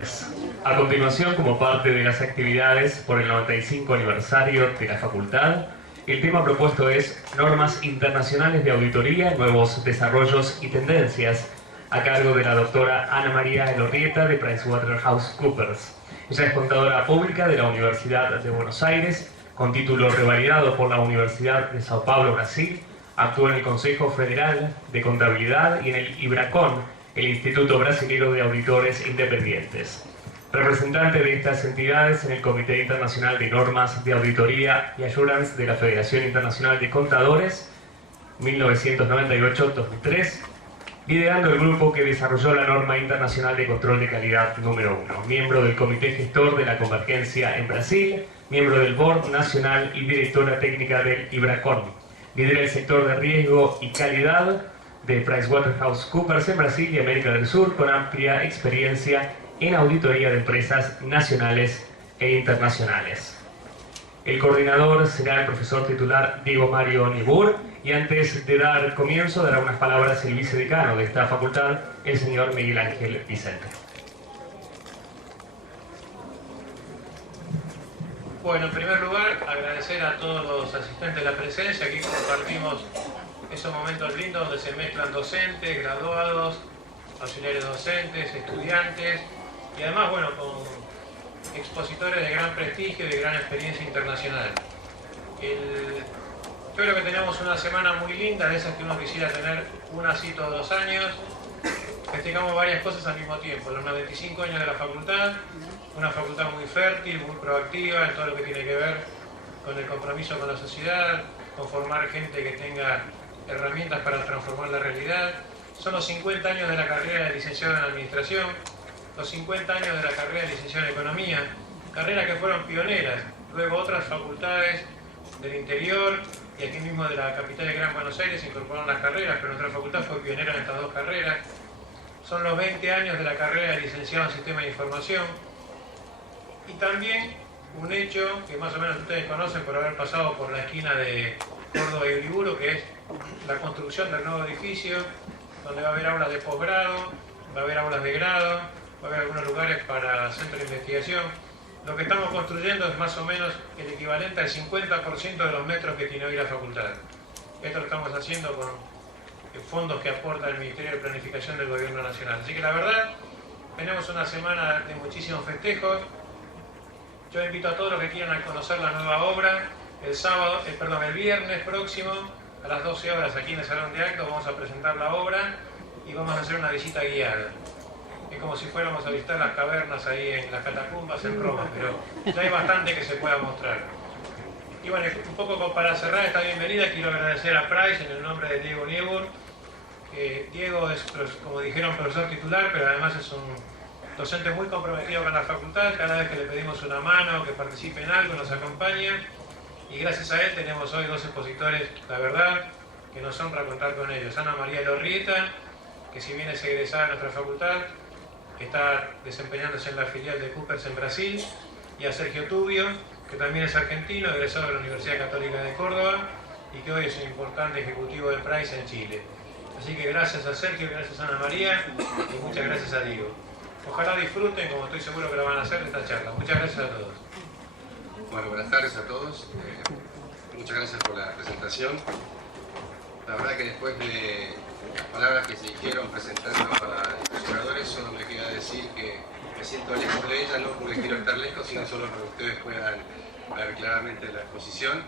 A continuación, como parte de las actividades por el 95 aniversario de la facultad, el tema propuesto es Normas Internacionales de Auditoría, Nuevos Desarrollos y Tendencias, a cargo de la doctora Ana María Elorrieta de PricewaterhouseCoopers. Ella es contadora pública de la Universidad de Buenos Aires, con título revalidado por la Universidad de Sao Paulo, Brasil. Actúa en el Consejo Federal de Contabilidad y en el IBRACON, el Instituto Brasilero de Auditores Independientes. Representante de estas entidades en el Comité Internacional de Normas de Auditoría y Assurance de la Federación Internacional de Contadores, 1998-2003, liderando el grupo que desarrolló la Norma Internacional de Control de Calidad número 1, miembro del Comité Gestor de la Convergencia en Brasil, miembro del Board Nacional y directora técnica del IBRACON. Lidera el sector de riesgo y calidad de PricewaterhouseCoopers en Brasil y América del Sur, con amplia experiencia en auditoría de empresas nacionales e internacionales. El coordinador será el profesor titular Diego Mario Nibur, y antes de dar comienzo dará unas palabras el vicedecano de esta facultad, el señor Miguel Ángel Vicente. Bueno, en primer lugar, agradecer a todos los asistentes la presencia. Aquí compartimos esos momentos lindos donde se mezclan docentes, graduados, auxiliares docentes, estudiantes y además, bueno, con expositores de gran prestigio y de gran experiencia internacional. Yo creo que tenemos una semana muy linda, de esas que uno quisiera tener una así todos los años. Festejamos varias cosas al mismo tiempo, los 95 años de la facultad, una facultad muy fértil, muy proactiva en todo lo que tiene que ver con el compromiso con la sociedad, con formar gente que tenga herramientas para transformar la realidad. Son los 50 años de la carrera de licenciado en Administración, los 50 años de la carrera de licenciado en Economía, carreras que fueron pioneras. Luego otras facultades del interior y aquí mismo de la capital de Gran Buenos Aires incorporaron las carreras, pero nuestra facultad fue pionera en estas dos carreras. Son los 20 años de la carrera de licenciado en Sistema de Información. Y también un hecho que más o menos ustedes conocen por haber pasado por la esquina de Córdoba y Uriburu, que es la construcción del nuevo edificio, donde va a haber aulas de posgrado, va a haber aulas de grado, va a haber algunos lugares para centro de investigación. Lo que estamos construyendo es más o menos el equivalente al 50% de los metros que tiene hoy la facultad. Esto lo estamos haciendo con fondos que aporta el Ministerio de Planificación del Gobierno Nacional. Así que la verdad, tenemos una semana de muchísimos festejos. Yo invito a todos los que quieran conocer la nueva obra. El viernes próximo, a las 12 horas, aquí en el Salón de Actos, vamos a presentar la obra y vamos a hacer una visita guiada. Es como si fuéramos a visitar las cavernas ahí en las catacumbas en Roma, pero ya hay bastante que se pueda mostrar. Y bueno, un poco para cerrar esta bienvenida, quiero agradecer a Price en el nombre de Diego Nibur. Diego es, como dijeron, profesor titular, pero además es un docente muy comprometido con la facultad. Cada vez que le pedimos una mano, que participe en algo, nos acompaña. Y gracias a él tenemos hoy dos expositores, la verdad, que nos honra contar con ellos. Ana María Elorrieta, que si bien es egresada de nuestra facultad, está desempeñándose en la filial de Coopers en Brasil, y a Sergio Tubio, que también es argentino, egresado de la Universidad Católica de Córdoba, y que hoy es un importante ejecutivo de Price en Chile. Así que gracias a Sergio, gracias a Ana María, y muchas gracias a Diego. Ojalá disfruten, como estoy seguro que lo van a hacer, de esta charla. Muchas gracias a todos. Bueno, buenas tardes a todos. Muchas gracias por la presentación. La verdad que después de las palabras que se dijeron presentando a los oradores, solo me queda decir que me siento lejos de ella, no porque quiero estar lejos, sino solo para que ustedes puedan ver claramente la exposición.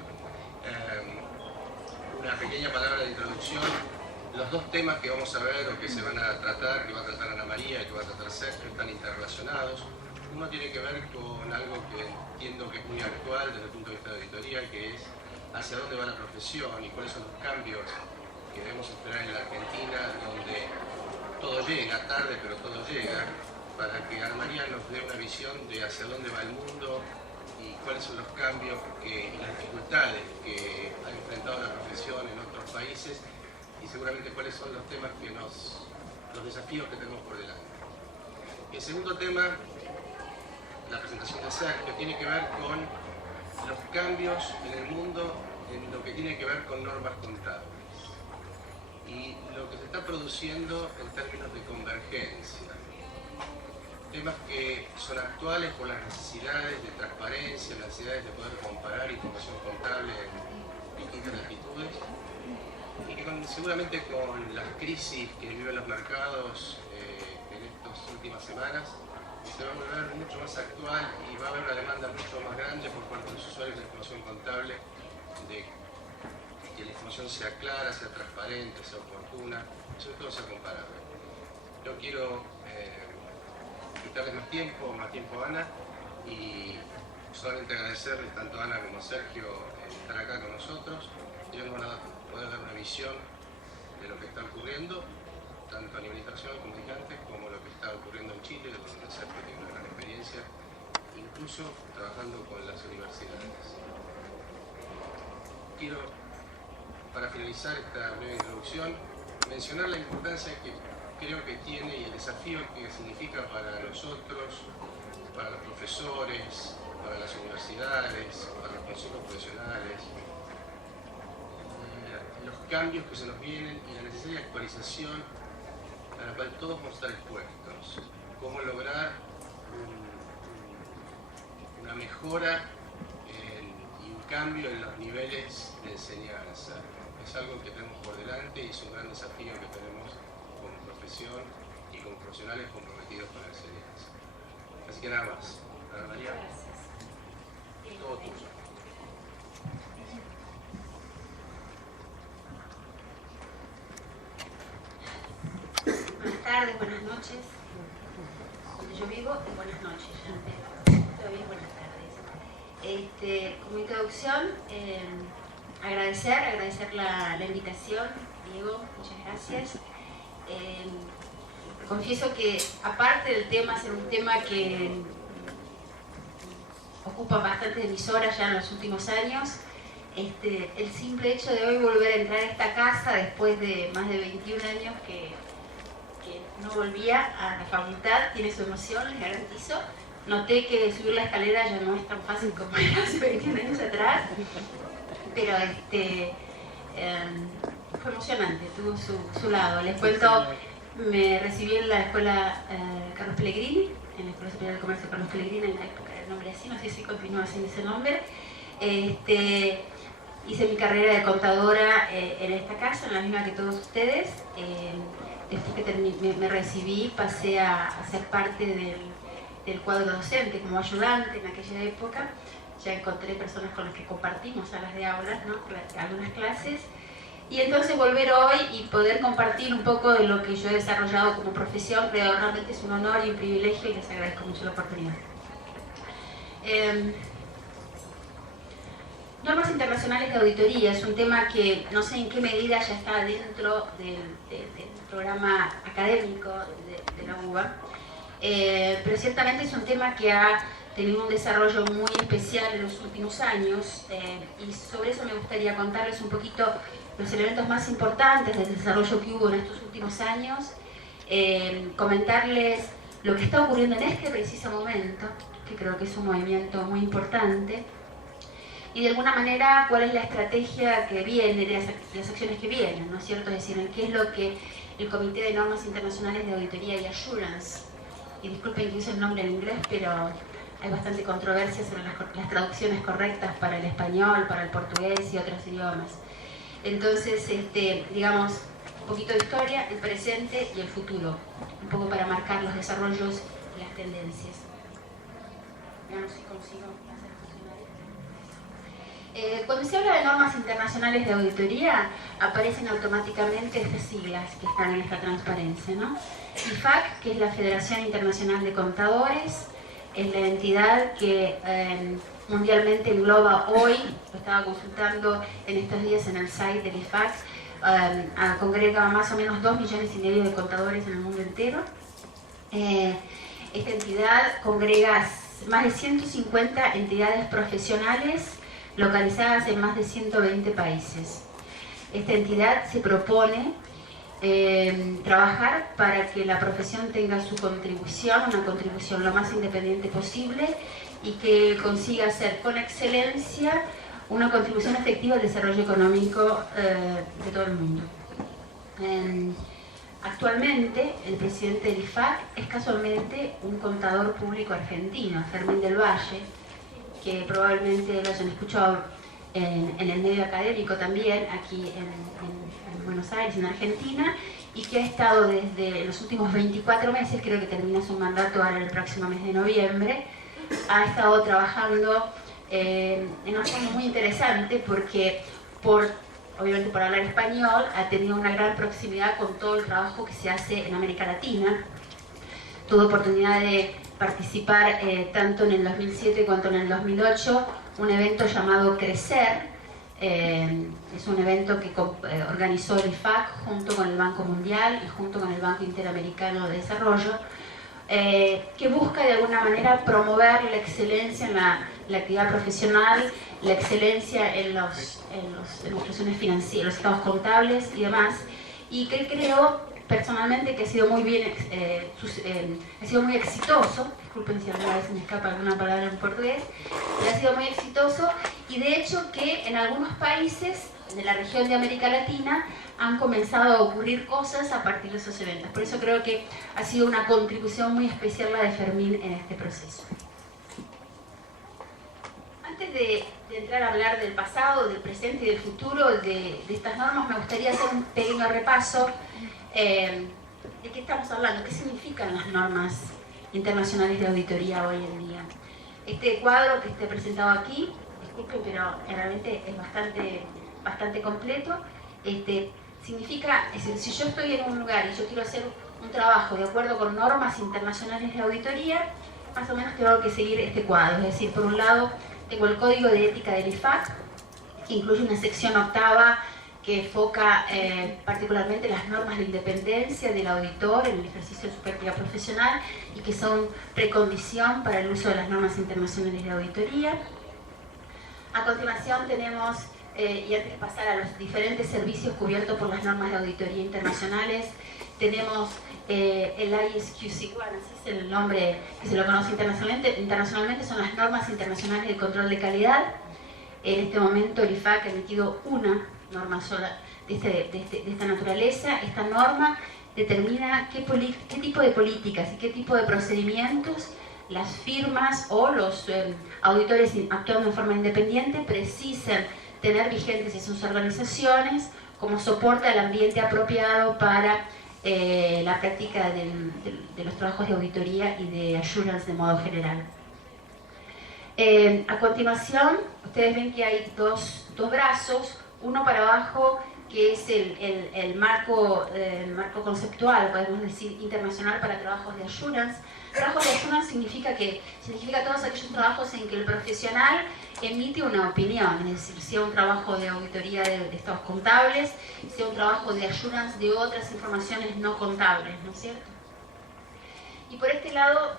Una pequeña palabra de introducción. Los dos temas que vamos a ver o que se van a tratar, que va a tratar Ana María y que va a tratar Sergio, están interrelacionados. Uno tiene que ver con algo que entiendo que es muy actual desde el punto de vista de auditoría, que es hacia dónde va la profesión y cuáles son los cambios que debemos esperar en la Argentina, donde todo llega, tarde pero todo llega, para que Ana María nos dé una visión de hacia dónde va el mundo y cuáles son los cambios y las dificultades que ha enfrentado la profesión en otros países y seguramente cuáles son los temas los desafíos que tenemos por delante. El segundo tema, la presentación de Sergio, tiene que ver con los cambios en el mundo en lo que tiene que ver con normas contables y lo que se está produciendo en términos de convergencia. temas que son actuales por las necesidades de transparencia, las necesidades de poder comparar información contable en distintas latitudes, y que seguramente con las crisis que viven los mercados en estas últimas semanas, se va a volver mucho más actual y va a haber una demanda mucho más grande por parte de los usuarios de información contable, de que la información sea clara, sea transparente, sea oportuna, y sobre todo sea comparable. No quiero quitarles más tiempo a Ana, y solamente agradecerles tanto a Ana como a Sergio estar acá con nosotros. Ellos nos van a poder dar una visión de lo que está ocurriendo, tanto a nivel internacional como comunicantes, como lo que está ocurriendo en Chile, donde Sergio tiene una gran experiencia, incluso trabajando con las universidades. Quiero, para finalizar esta breve introducción, mencionar la importancia que creo que tiene y el desafío que significa para nosotros, para los profesores, para las universidades, para los consejos profesionales, los cambios que se nos vienen y la necesaria actualización a la cual todos vamos a estar expuestos. Cómo lograr una mejora y un cambio en los niveles de enseñanza. Es algo que tenemos por delante y es un gran desafío que tenemos como profesión y como profesionales comprometidos con la enseñanza. Así que nada más. Ana María, todo tuyo. Buenas tardes, buenas noches. Donde yo vivo, buenas noches ya. Todavía buenas tardes. Como introducción, agradecer la invitación, Diego, muchas gracias. Confieso que aparte del tema, ser un tema que ocupa bastante de mis horas ya en los últimos años, el simple hecho de hoy volver a entrar a esta casa después de más de 21 años que no volvía a la facultad, tiene su emoción, les garantizo. Noté que subir la escalera ya no es tan fácil como era hace 21 años atrás, pero fue emocionante, tuvo su lado. Les cuento, me recibí en la escuela Carlos Pellegrini, en la Escuela Superior de Comercio Carlos Pellegrini, en la época era el nombre así, no sé si continúa sin ese nombre. Hice mi carrera de contadora en esta casa, en la misma que todos ustedes. Después que me recibí, pasé a ser parte del cuadro docente como ayudante en aquella época. Ya encontré personas con las que compartimos salas de aulas, ¿no? Algunas clases. Y entonces volver hoy y poder compartir un poco de lo que yo he desarrollado como profesión, creo que realmente es un honor y un privilegio y les agradezco mucho la oportunidad. Normas internacionales de auditoría es un tema que no sé en qué medida ya está dentro del programa académico de la UBA, pero ciertamente es un tema que ha tenido un desarrollo muy especial en los últimos años, y sobre eso me gustaría contarles un poquito los elementos más importantes del desarrollo que hubo en estos últimos años, comentarles lo que está ocurriendo en este preciso momento, que creo que es un movimiento muy importante, y de alguna manera cuál es la estrategia que viene, las acciones que vienen, ¿no es cierto? Es decir, en qué es lo que el Comité de Normas Internacionales de Auditoría y Assurance, y disculpen que use el nombre en inglés, pero hay bastante controversia sobre las traducciones correctas para el español, para el portugués y otros idiomas. Entonces, digamos, un poquito de historia, el presente y el futuro, un poco para marcar los desarrollos y las tendencias. Veamos si consigo hacer funcionar esto. Cuando se habla de normas internacionales de auditoría, aparecen automáticamente estas siglas que están en esta transparencia, ¿no? IFAC, que es la Federación Internacional de Contadores, es la entidad que mundialmente engloba hoy, lo estaba consultando en estos días en el site del IFAC, congrega más o menos 2,5 millones de contadores en el mundo entero. Esta entidad congrega más de 150 entidades profesionales localizadas en más de 120 países. Esta entidad se propone trabajar para que la profesión tenga su contribución, una contribución lo más independiente posible, y que consiga hacer con excelencia una contribución efectiva al desarrollo económico de todo el mundo. Actualmente, el presidente del IFAC es casualmente un contador público argentino, Fermín del Valle, que probablemente lo hayan escuchado en el medio académico también, aquí en Buenos Aires, en Argentina, y que ha estado desde los últimos 24 meses, creo que termina su mandato ahora el próximo mes de noviembre, ha estado trabajando en una forma muy interesante porque obviamente por hablar español, ha tenido una gran proximidad con todo el trabajo que se hace en América Latina. Tuve oportunidad de participar tanto en el 2007 cuanto en el 2008, un evento llamado Crecer. Es un evento que organizó el IFAC junto con el Banco Mundial y junto con el Banco Interamericano de Desarrollo, que busca de alguna manera promover la excelencia en la actividad profesional, la excelencia en las instituciones financieras, los estados contables y demás, y que creo personalmente que ha sido muy ha sido muy exitoso. Disculpen si alguna vez me escapa alguna palabra en portugués, pero ha sido muy exitoso, y de hecho que en algunos países de la región de América Latina han comenzado a ocurrir cosas a partir de esos eventos. Por eso creo que ha sido una contribución muy especial la de Fermín en este proceso. Antes de entrar a hablar del pasado, del presente y del futuro de estas normas, me gustaría hacer un pequeño repaso de qué estamos hablando, qué significan las normas internacionales de auditoría hoy en día. Este cuadro que esté presentado aquí, disculpen, pero realmente es bastante completo. Significa, es decir, si yo estoy en un lugar y yo quiero hacer un trabajo de acuerdo con normas internacionales de auditoría, más o menos tengo que seguir este cuadro. Es decir, por un lado tengo el Código de Ética del IFAC, que incluye una sección octava que enfoca particularmente las normas de independencia del auditor en el ejercicio de su práctica profesional y que son precondición para el uso de las normas internacionales de auditoría. A continuación tenemos, y antes de pasar a los diferentes servicios cubiertos por las normas de auditoría internacionales, tenemos el ISQC1, así es el nombre que se lo conoce internacionalmente, son las normas internacionales de control de calidad. En este momento el IFAC ha emitido una norma sola de esta naturaleza. Esta norma determina qué tipo de políticas y qué tipo de procedimientos las firmas o los auditores actuando en forma independiente precisan tener vigentes en sus organizaciones como soporte al ambiente apropiado para la práctica de los trabajos de auditoría y de assurance de modo general. A continuación, ustedes ven que hay dos brazos, uno para abajo que es el marco conceptual, podemos decir, internacional para trabajos de assurance. Trabajos de assurance significa todos aquellos trabajos en que el profesional emite una opinión, es decir, sea un trabajo de auditoría de estados contables, sea un trabajo de assurance de otras informaciones no contables, ¿no es cierto? Y por este lado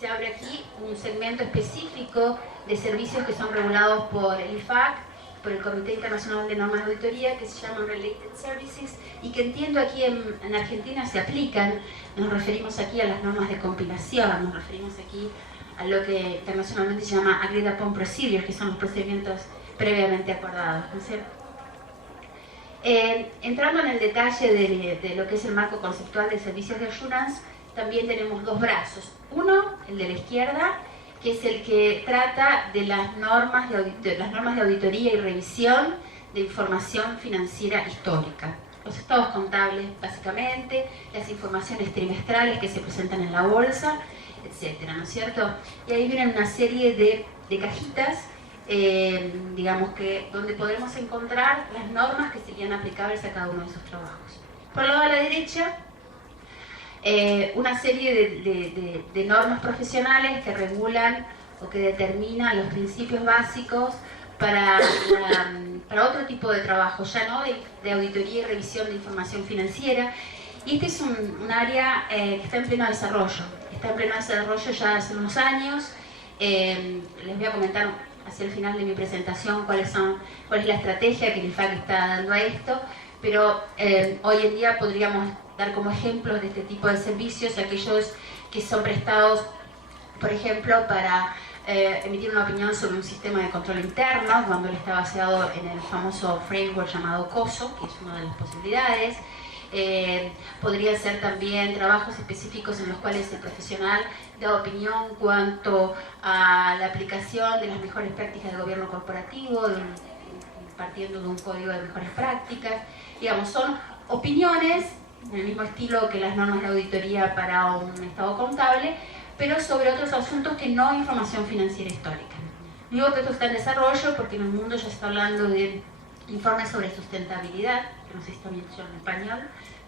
se abre aquí un segmento específico de servicios que son regulados por el IFAC, por el Comité Internacional de Normas de Auditoría, que se llaman Related Services, y que entiendo aquí en Argentina se aplican. Nos referimos aquí a las normas de compilación, nos referimos aquí a lo que internacionalmente se llama Agreed Upon Procedures, que son los procedimientos previamente acordados, ¿no es cierto? Entrando en el detalle de lo que es el marco conceptual de servicios de assurance, también tenemos dos brazos. Uno, el de la izquierda, que es el que trata de las normas de auditoría y revisión de información financiera histórica. Los estados contables, básicamente, las informaciones trimestrales que se presentan en la bolsa, etcétera, ¿no es cierto? Y ahí vienen una serie de cajitas, digamos que donde podremos encontrar las normas que serían aplicables a cada uno de esos trabajos. Por el lado de la derecha, una serie de normas profesionales que regulan o que determinan los principios básicos para otro tipo de trabajo, ya no de auditoría y revisión de información financiera. Y este es un área que está en pleno desarrollo. Está en pleno desarrollo ya hace unos años. Les voy a comentar hacia el final de mi presentación cuál es la estrategia que el IFAC está dando a esto, pero hoy en día podríamos dar como ejemplos de este tipo de servicios aquellos que son prestados, por ejemplo, para emitir una opinión sobre un sistema de control interno, cuando él está basado en el famoso framework llamado COSO, que es una de las posibilidades. podrían ser también trabajos específicos en los cuales el profesional da opinión cuanto a la aplicación de las mejores prácticas del gobierno corporativo, partiendo de un código de mejores prácticas. Digamos, son opiniones en el mismo estilo que las normas de auditoría para un estado contable, pero sobre otros asuntos que no información financiera histórica. Digo que esto está en desarrollo porque en el mundo ya se está hablando de informes sobre sustentabilidad, que no sé si está bien dicho en español,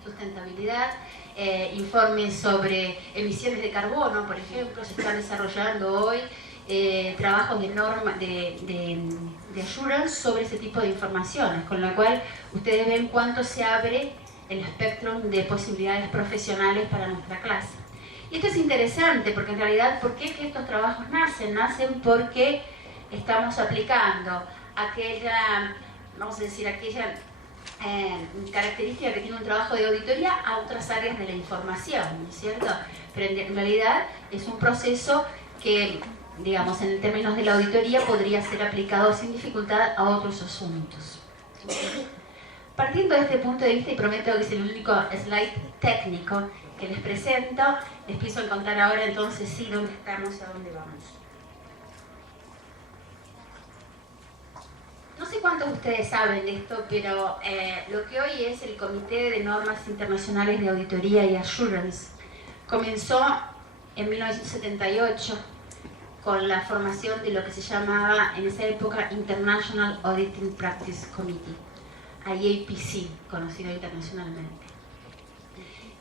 sustentabilidad, informes sobre emisiones de carbono, por ejemplo, se están desarrollando hoy trabajos de norma, de assurance sobre ese tipo de informaciones, con lo cual ustedes ven cuánto se abre el espectro de posibilidades profesionales para nuestra clase. Y esto es interesante porque en realidad, ¿por qué que estos trabajos nacen? Nacen porque estamos aplicando aquella, vamos a decir, aquella característica que tiene un trabajo de auditoría a otras áreas de la información, ¿no es cierto? Pero en realidad es un proceso que, digamos, en términos de la auditoría podría ser aplicado sin dificultad a otros asuntos. Partiendo de este punto de vista, y prometo que es el único slide técnico que les presento, les pienso en contar ahora entonces sí dónde estamos y a dónde vamos. No sé cuántos de ustedes saben de esto, pero lo que hoy es el Comité de Normas Internacionales de Auditoría y Assurance comenzó en 1978 con la formación de lo que se llamaba en esa época International Auditing Practice Committee, IAPC, conocido internacionalmente.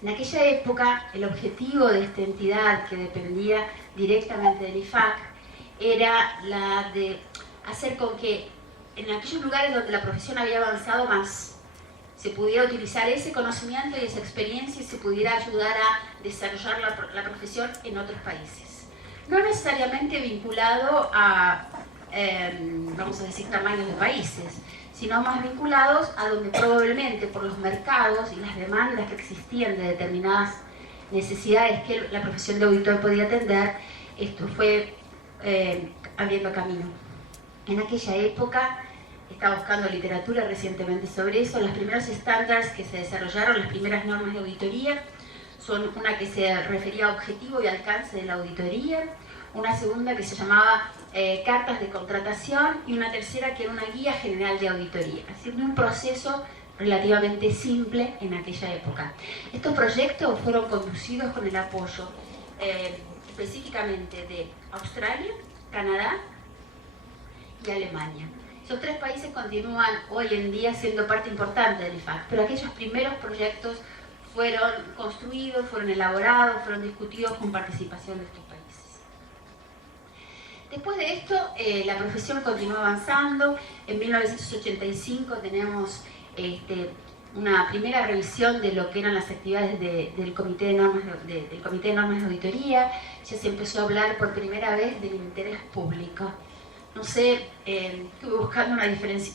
En aquella época, el objetivo de esta entidad, que dependía directamente del IFAC, era la de hacer con que en aquellos lugares donde la profesión había avanzado más, se pudiera utilizar ese conocimiento y esa experiencia y se pudiera ayudar a desarrollar la profesión en otros países. No necesariamente vinculado a, vamos a decir, tamaños de países, sino más vinculados a donde probablemente por los mercados y las demandas que existían de determinadas necesidades que la profesión de auditor podía atender, esto fue abriendo camino. En aquella época, estaba buscando literatura recientemente sobre eso, los primeros estándares que se desarrollaron, las primeras normas de auditoría, son una que se refería a objetivo y alcance de la auditoría, una segunda que se llamaba cartas de contratación y una tercera que era una guía general de auditoría, es decir, un proceso relativamente simple en aquella época. Estos proyectos fueron conducidos con el apoyo específicamente de Australia, Canadá y Alemania. Esos tres países continúan hoy en día siendo parte importante del IFAC, pero aquellos primeros proyectos fueron construidos, fueron elaborados, fueron discutidos con participación de estos países. Después de esto, la profesión continuó avanzando. En 1985 tenemos una primera revisión de lo que eran las actividades del Comité de Normas de Auditoría. Ya se empezó a hablar por primera vez del interés público. No sé, estuve buscando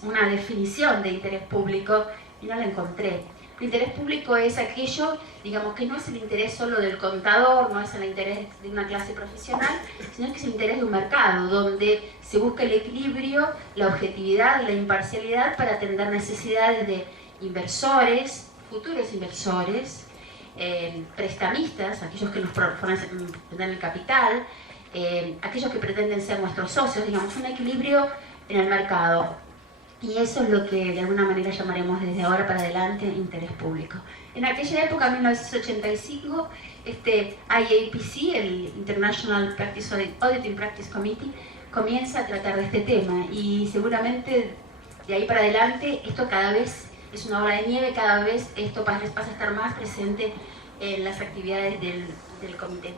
una definición de interés público y no la encontré. El interés público es aquello, digamos, que no es el interés solo del contador, no es el interés de una clase profesional, sino que es el interés de un mercado, donde se busca el equilibrio, la objetividad, la imparcialidad para atender necesidades de inversores, futuros inversores, prestamistas, aquellos que nos dan el capital, aquellos que pretenden ser nuestros socios, digamos, un equilibrio en el mercado. Y eso es lo que de alguna manera llamaremos desde ahora para adelante interés público. En aquella época, en 1985, IAPC, el International Auditing Practice Committee, comienza a tratar de este tema y seguramente de ahí para adelante esto cada vez es una bola de nieve, cada vez esto pasa a estar más presente en las actividades del comité.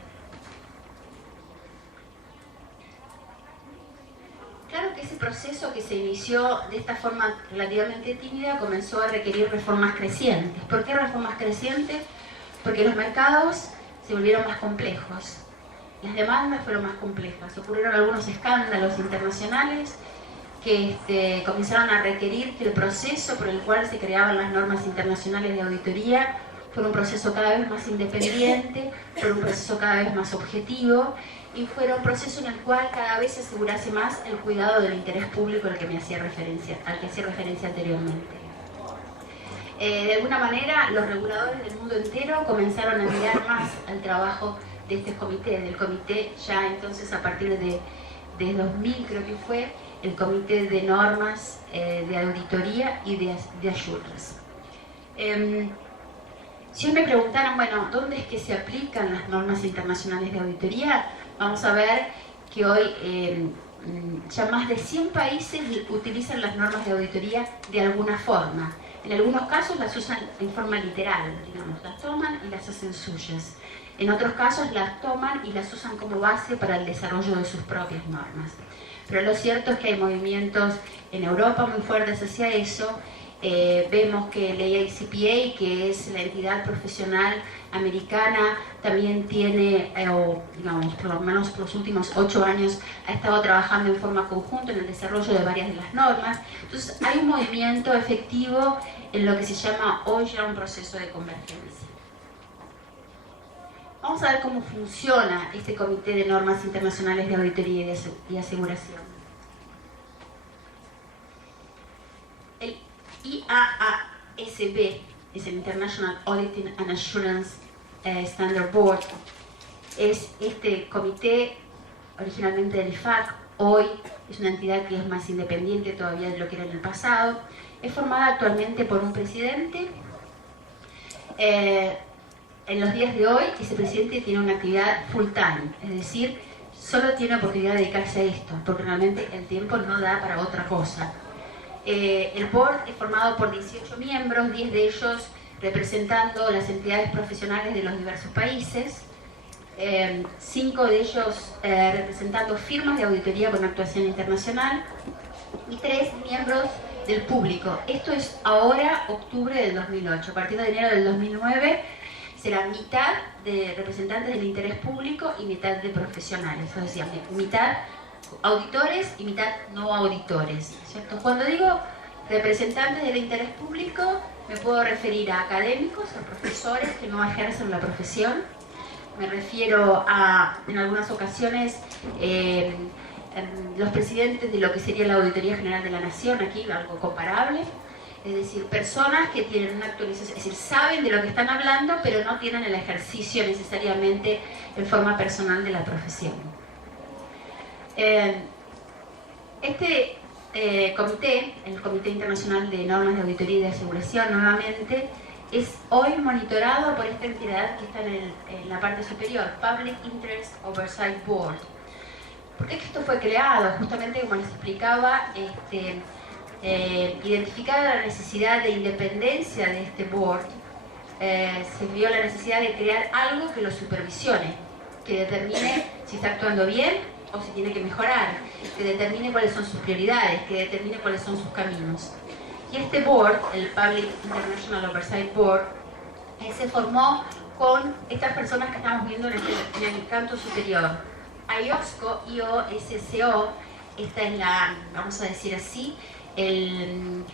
Claro que ese proceso que se inició de esta forma relativamente tímida comenzó a requerir reformas crecientes. ¿Por qué reformas crecientes? Porque los mercados se volvieron más complejos, las demandas fueron más complejas, ocurrieron algunos escándalos internacionales que comenzaron a requerir que el proceso por el cual se creaban las normas internacionales de auditoría fuera un proceso cada vez más independiente, fuera un proceso cada vez más objetivo, y fuera un proceso en el cual cada vez se asegurase más el cuidado del interés público al que hacía referencia anteriormente. de alguna manera los reguladores del mundo entero comenzaron a mirar más al trabajo de este comité, del comité ya entonces a partir de 2000 creo que fue, el comité de normas de auditoría y de assurance. Si hoy me preguntaran, bueno, ¿dónde es que se aplican las normas internacionales de auditoría? Vamos a ver que hoy ya más de 100 países utilizan las normas de auditoría de alguna forma. En algunos casos las usan en forma literal, digamos, las toman y las hacen suyas. En otros casos las toman y las usan como base para el desarrollo de sus propias normas. Pero lo cierto es que hay movimientos en Europa muy fuertes hacia eso. Vemos que la AICPA, que es la entidad profesional americana, también tiene, digamos, por lo menos por los últimos 8 años, ha estado trabajando en forma conjunta en el desarrollo de varias de las normas. Entonces hay un movimiento efectivo en lo que se llama hoy ya un proceso de convergencia. Vamos a ver cómo funciona este Comité de Normas Internacionales de Auditoría y Aseguración. El IAASB es el International Auditing and Assurance Standard Board. Es este comité originalmente del IFAC, hoy es una entidad que es más independiente todavía de lo que era en el pasado. Es formada actualmente por un presidente. En los días de hoy, ese presidente tiene una actividad full time, es decir, solo tiene oportunidad de dedicarse a esto, porque realmente el tiempo no da para otra cosa. El board es formado por 18 miembros, 10 de ellos representando las entidades profesionales de los diversos países, 5 de ellos representando firmas de auditoría con actuación internacional y 3 miembros del público. Esto es ahora octubre del 2008. A partir de enero del 2009 será mitad de representantes del interés público y mitad de profesionales, es decir, mitad auditores y mitad no auditores, ¿cierto? Cuando digo representantes del interés público, me puedo referir a académicos, a profesores que no ejercen la profesión. Me refiero a, en algunas ocasiones, los presidentes de lo que sería la Auditoría General de la Nación, aquí algo comparable. Es decir, personas que tienen una actualización, es decir, saben de lo que están hablando, pero no tienen el ejercicio necesariamente en forma personal de la profesión. Este comité, el Comité Internacional de Normas de Auditoría y de Aseguración, nuevamente, es hoy monitorado por esta entidad que está en la parte superior, Public Interest Oversight Board. ¿Por qué esto fue creado? Justamente, como les explicaba, identificada la necesidad de independencia de este board, se vio la necesidad de crear algo que lo supervisione, que determine si está actuando bien o si tiene que mejorar, que determine cuáles son sus prioridades, que determine cuáles son sus caminos. Y este board, el Public International Oversight Board, se formó con estas personas que estamos viendo en el canto superior. IOSCO, esta es la, vamos a decir así, el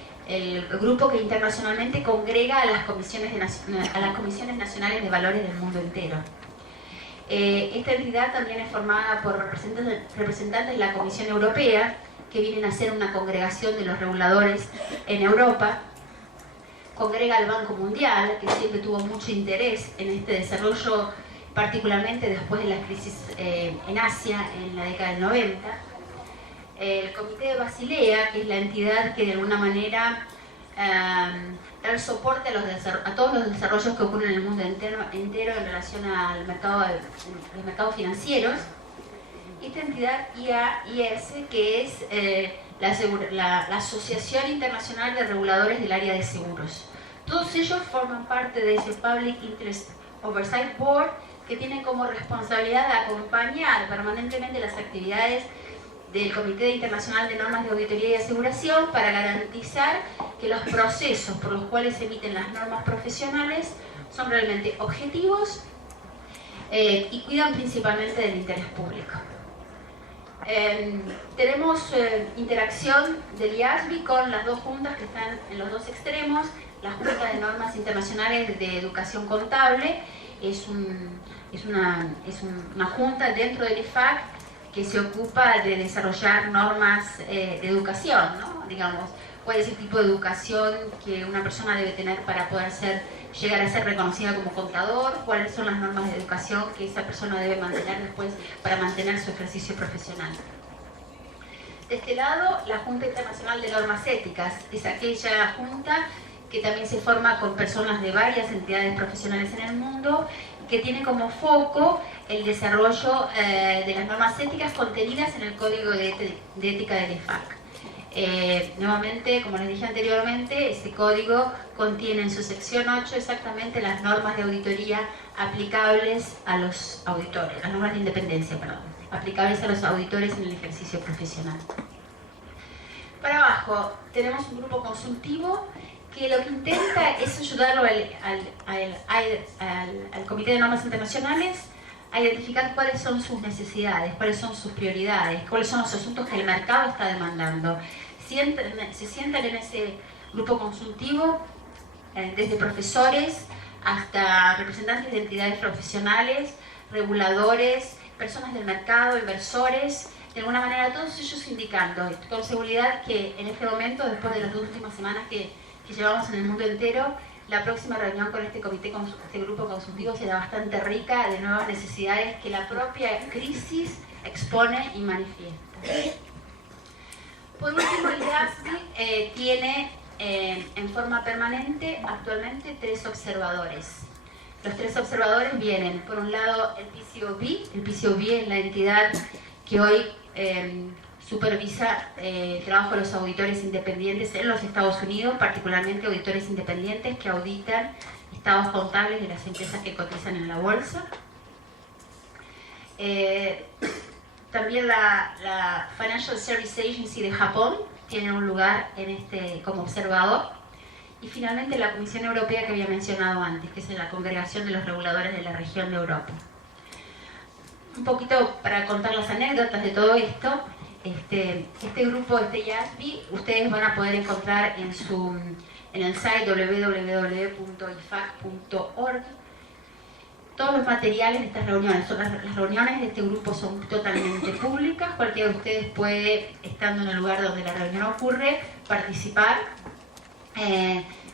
grupo que internacionalmente congrega a las comisiones nacionales de valores del mundo entero. Esta entidad también es formada por representantes de la Comisión Europea, que vienen a ser una congregación de los reguladores en Europa. Congrega al Banco Mundial, que siempre tuvo mucho interés en este desarrollo, particularmente después de la crisis en Asia en la década del 90. El Comité de Basilea, que es la entidad que de alguna manera da el soporte a todos los desarrollos que ocurren en el mundo entero en relación al mercado, los mercados financieros. Esta entidad IAIS, que es la Asociación Internacional de Reguladores del Área de Seguros. Todos ellos forman parte de ese Public Interest Oversight Board, que tiene como responsabilidad de acompañar permanentemente las actividades del Comité Internacional de Normas de Auditoría y Aseguración para garantizar que los procesos por los cuales se emiten las normas profesionales son realmente objetivos y cuidan principalmente del interés público. Tenemos interacción del IASB con las dos juntas que están en los dos extremos. La Junta de Normas Internacionales de Educación Contable es una junta dentro del IFAC que se ocupa de desarrollar normas de educación, ¿no? Digamos, cuál es el tipo de educación que una persona debe tener para poder llegar a ser reconocida como contador, cuáles son las normas de educación que esa persona debe mantener después para mantener su ejercicio profesional. De este lado, la Junta Internacional de Normas Éticas es aquella junta que también se forma con personas de varias entidades profesionales en el mundo, que tiene como foco el desarrollo de las normas éticas contenidas en el Código de Ética del IFAC. Nuevamente, como les dije anteriormente, ese código contiene en su sección 8 exactamente las normas de auditoría aplicables a los auditores, las normas de independencia, perdón, aplicables a los auditores en el ejercicio profesional. Para abajo tenemos un grupo consultivo que lo que intenta es ayudarlo al Comité de Normas Internacionales a identificar cuáles son sus necesidades, cuáles son sus prioridades, cuáles son los asuntos que el mercado está demandando. Se sientan en ese grupo consultivo desde profesores hasta representantes de entidades profesionales, reguladores, personas del mercado, inversores, de alguna manera todos ellos indicando con seguridad que en este momento, después de las 2 últimas semanas que llevamos en el mundo entero, la próxima reunión con este grupo consultivo será bastante rica de nuevas necesidades que la propia crisis expone y manifiesta. Por último, el IASB tiene en forma permanente actualmente 3 observadores. Los 3 observadores vienen, por un lado, el PCAOB es la entidad que hoy supervisa el trabajo de los auditores independientes en los Estados Unidos, particularmente auditores independientes que auditan estados contables de las empresas que cotizan en la bolsa. También la Financial Service Agency de Japón tiene un lugar como observador. Y finalmente la Comisión Europea que había mencionado antes, que es la Congregación de los Reguladores de la Región de Europa. Un poquito para contar las anécdotas de todo esto, este grupo, IASB, ustedes van a poder encontrar en el site www.ifac.org todos los materiales de estas reuniones. Las reuniones de este grupo son totalmente públicas, cualquiera de ustedes puede, estando en el lugar donde la reunión ocurre, participar.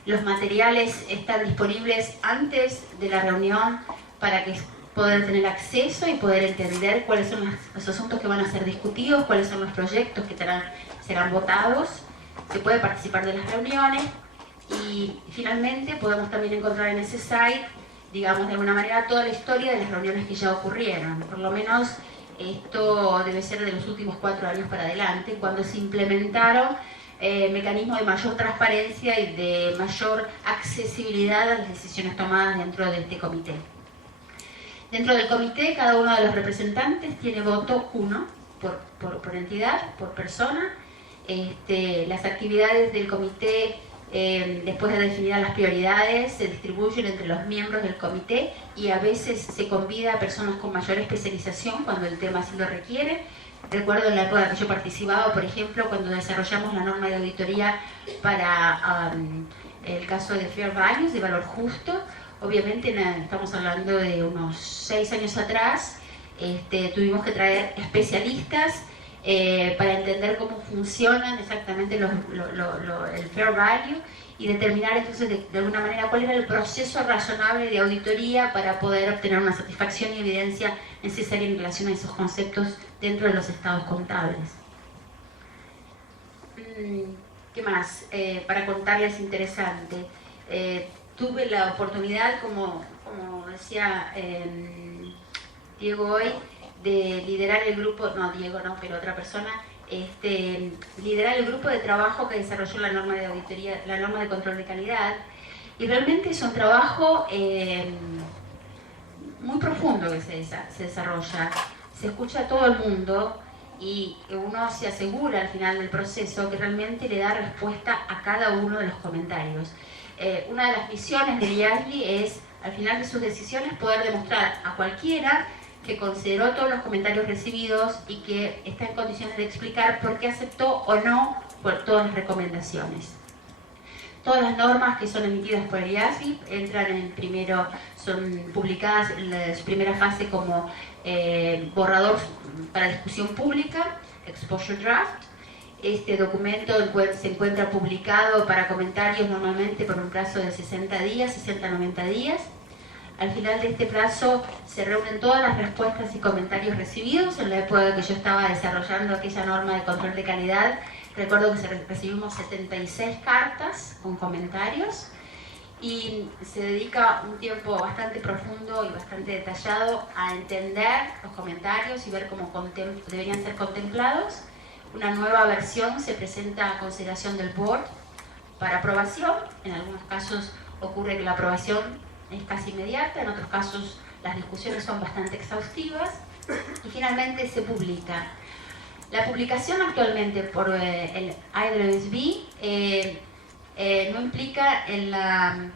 Los materiales están disponibles antes de la reunión para que poder tener acceso y poder entender cuáles son los asuntos que van a ser discutidos, cuáles son los proyectos que serán votados. Se puede participar de las reuniones y finalmente podemos también encontrar en ese site, digamos de alguna manera, toda la historia de las reuniones que ya ocurrieron. Por lo menos esto debe ser de los últimos 4 años para adelante, cuando se implementaron mecanismos de mayor transparencia y de mayor accesibilidad a las decisiones tomadas dentro de este comité. Dentro del comité, cada uno de los representantes tiene voto 1 por entidad, por persona. Las actividades del comité, después de definir las prioridades, se distribuyen entre los miembros del comité y a veces se convida a personas con mayor especialización cuando el tema así lo requiere. Recuerdo en la época que yo participaba, por ejemplo, cuando desarrollamos la norma de auditoría para el caso de Fair Values, de valor justo. Obviamente estamos hablando de unos 6 años atrás, tuvimos que traer especialistas para entender cómo funcionan exactamente el Fair Value y determinar entonces de alguna manera cuál era el proceso razonable de auditoría para poder obtener una satisfacción y evidencia necesaria en relación a esos conceptos dentro de los estados contables. ¿Qué más? Para contarles interesante. Tuve la oportunidad, como decía Diego hoy, de liderar el grupo, no Diego no, pero otra persona, liderar el grupo de trabajo que desarrolló la norma de auditoría, la norma de control de calidad, y realmente es un trabajo muy profundo que se desarrolla. Se escucha a todo el mundo y uno se asegura al final del proceso que realmente le da respuesta a cada uno de los comentarios. Una de las misiones del IASB es, al final de sus decisiones, poder demostrar a cualquiera que consideró todos los comentarios recibidos y que está en condiciones de explicar por qué aceptó o no por todas las recomendaciones. Todas las normas que son emitidas por el IASB entran en primero, son publicadas en su primera fase como borrador para discusión pública, exposure draft. Este documento se encuentra publicado para comentarios normalmente por un plazo de 60 días, 60-90 días. Al final de este plazo se reúnen todas las respuestas y comentarios recibidos. En la época que yo estaba desarrollando aquella norma de control de calidad, recuerdo que recibimos 76 cartas con comentarios y se dedica un tiempo bastante profundo y bastante detallado a entender los comentarios y ver cómo deberían ser contemplados. Una nueva versión se presenta a consideración del board para aprobación. En algunos casos ocurre que la aprobación es casi inmediata, en otros casos las discusiones son bastante exhaustivas y finalmente se publica. La publicación actualmente por el IASB no implica en la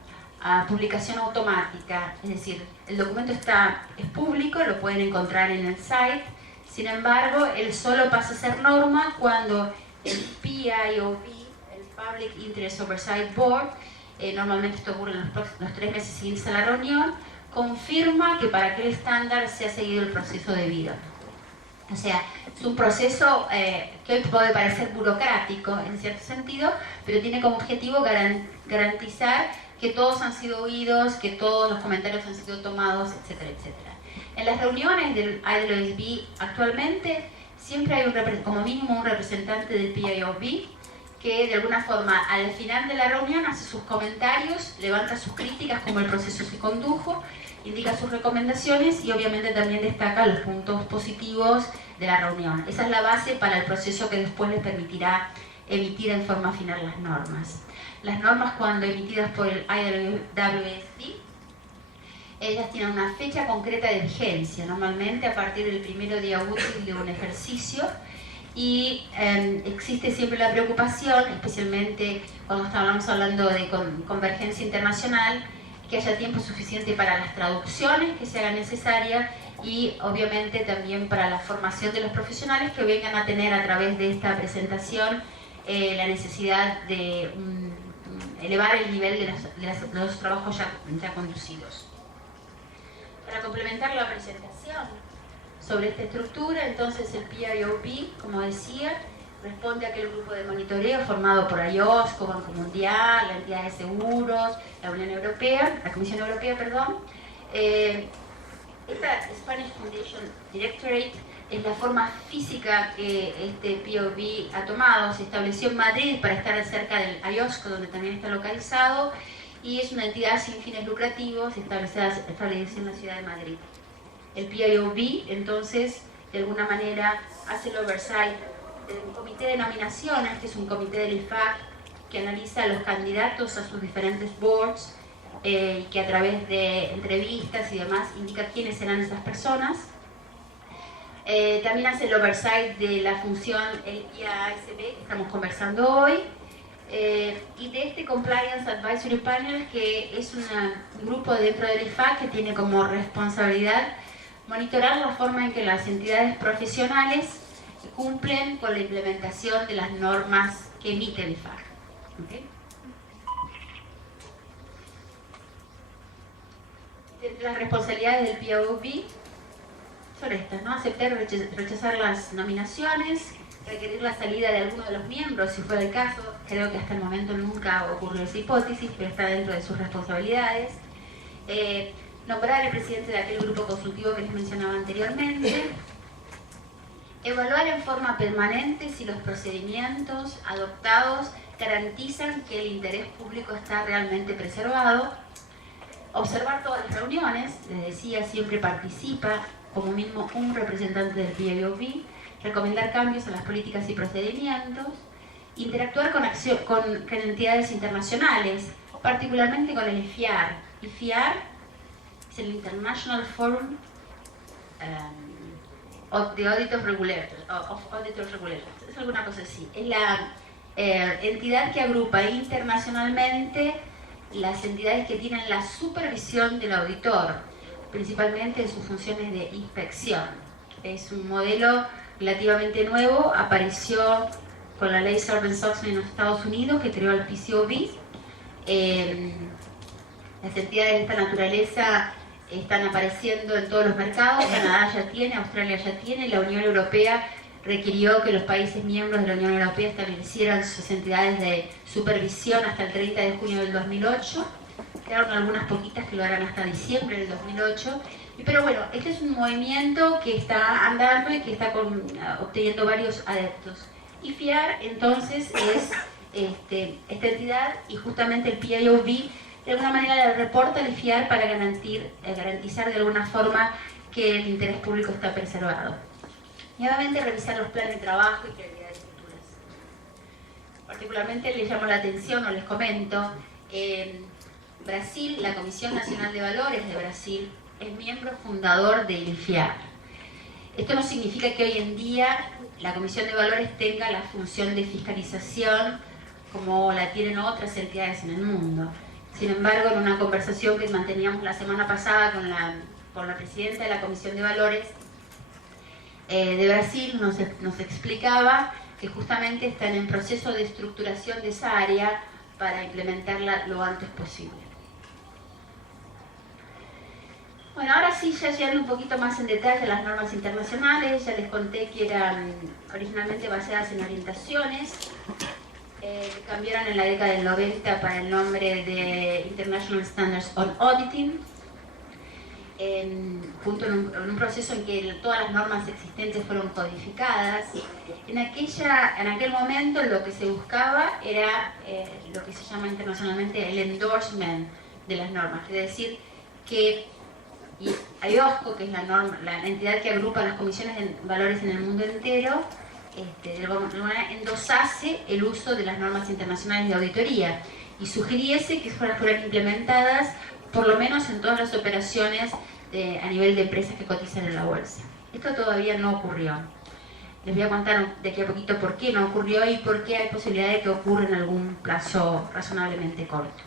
publicación automática, es decir, el documento es público, lo pueden encontrar en el site. Sin embargo, él solo pasa a ser norma cuando el PIOB, el Public Interest Oversight Board, normalmente esto ocurre en los 3 meses siguientes a la reunión, confirma que para aquel estándar se ha seguido el proceso debido. O sea, es un proceso que hoy puede parecer burocrático en cierto sentido, pero tiene como objetivo garantizar que todos han sido oídos, que todos los comentarios han sido tomados, etcétera, etcétera. En las reuniones del IASB actualmente siempre hay como mínimo un representante del PIOB que de alguna forma al final de la reunión hace sus comentarios, levanta sus críticas como el proceso se condujo, indica sus recomendaciones y obviamente también destaca los puntos positivos de la reunión. Esa es la base para el proceso que después les permitirá emitir en forma final las normas. Las normas, cuando emitidas por el IASB, ellas tienen una fecha concreta de vigencia, normalmente a partir del primer día útil de un ejercicio, y existe siempre la preocupación, especialmente cuando estamos hablando de convergencia internacional, que haya tiempo suficiente para las traducciones que se hagan necesarias y obviamente también para la formación de los profesionales que vengan a tener a través de esta presentación la necesidad de elevar el nivel de los trabajos ya conducidos. Para complementar la presentación sobre esta estructura, entonces el PIOB, como decía, responde a aquel grupo de monitoreo formado por IOSCO, Banco Mundial, la entidad de seguros, la Unión Europea, la Comisión Europea, perdón. Esta Spanish Foundation Directorate es la forma física que este PIOB ha tomado. Se estableció en Madrid para estar cerca del IOSCO, donde también está localizado, y es una entidad sin fines lucrativos establecida en la ciudad de Madrid. El PIOB, entonces, de alguna manera, hace el oversight del comité de nominaciones, que es un comité del IFAC que analiza a los candidatos a sus diferentes boards y que a través de entrevistas y demás indica quiénes serán esas personas. También hace el oversight de la función el IASB, que estamos conversando hoy, y de este Compliance Advisory Panel, que es un grupo dentro del IFAC que tiene como responsabilidad monitorar la forma en que las entidades profesionales cumplen con la implementación de las normas que emite el IFAC. ¿Okay? Entre las responsabilidades del PIOB son estas, ¿no? Aceptar o rechazar las nominaciones, requerir la salida de alguno de los miembros, si fuera el caso. Creo que hasta el momento nunca ocurrió esa hipótesis, pero está dentro de sus responsabilidades. Nombrar el presidente de aquel grupo consultivo que les mencionaba anteriormente. Evaluar en forma permanente si los procedimientos adoptados garantizan que el interés público está realmente preservado. Observar todas las reuniones, les decía, siempre participa como mínimo un representante del PIOB. Recomendar cambios en las políticas y procedimientos. Interactuar con entidades internacionales, particularmente con el IFIAR. IFIAR es el International Forum of the Auditors Regulators, es alguna cosa así. Es la entidad que agrupa internacionalmente las entidades que tienen la supervisión del auditor, principalmente en sus funciones de inspección. Es un modelo relativamente nuevo, apareció con la ley Sarbanes-Oxley en los Estados Unidos, que creó el PCOB. Las entidades de esta naturaleza están apareciendo en todos los mercados. Canadá ya tiene, Australia ya tiene, la Unión Europea requirió que los países miembros de la Unión Europea establecieran sus entidades de supervisión hasta el 30 de junio del 2008. Quedaron algunas poquitas que lo harán hasta diciembre del 2008. Pero bueno, este es un movimiento que está andando y que está obteniendo varios adeptos. Y FIAR entonces es esta entidad, y justamente el PIOB de alguna manera le reporta al FIAR para garantizar de alguna forma que el interés público está preservado. Y obviamente revisar los planes de trabajo y prioridades futuras. Particularmente les llamo la atención, o les comento, Brasil, la Comisión Nacional de Valores de Brasil, es miembro fundador del FIAR. Esto no significa que hoy en día la Comisión de Valores tenga la función de fiscalización como la tienen otras entidades en el mundo. Sin embargo, en una conversación que manteníamos la semana pasada con la presidenta de la Comisión de Valores de Brasil, nos explicaba que justamente están en proceso de estructuración de esa área para implementarla lo antes posible. Bueno, ahora sí, ya llegando un poquito más en detalle a las normas internacionales, ya les conté que eran originalmente basadas en orientaciones, que cambiaron en la década del 90 para el nombre de International Standards on Auditing, junto en un proceso en que todas las normas existentes fueron codificadas. En aquel momento lo que se buscaba era lo que se llama internacionalmente el endorsement de las normas, es decir, que IOSCO, que es la entidad que agrupa las comisiones de valores en el mundo entero, de alguna manera endosase el uso de las normas internacionales de auditoría y sugiriese que fueran implementadas por lo menos en todas las operaciones a nivel de empresas que cotizan en la bolsa. Esto todavía no ocurrió. Les voy a contar de aquí a poquito por qué no ocurrió y por qué hay posibilidad de que ocurra en algún plazo razonablemente corto.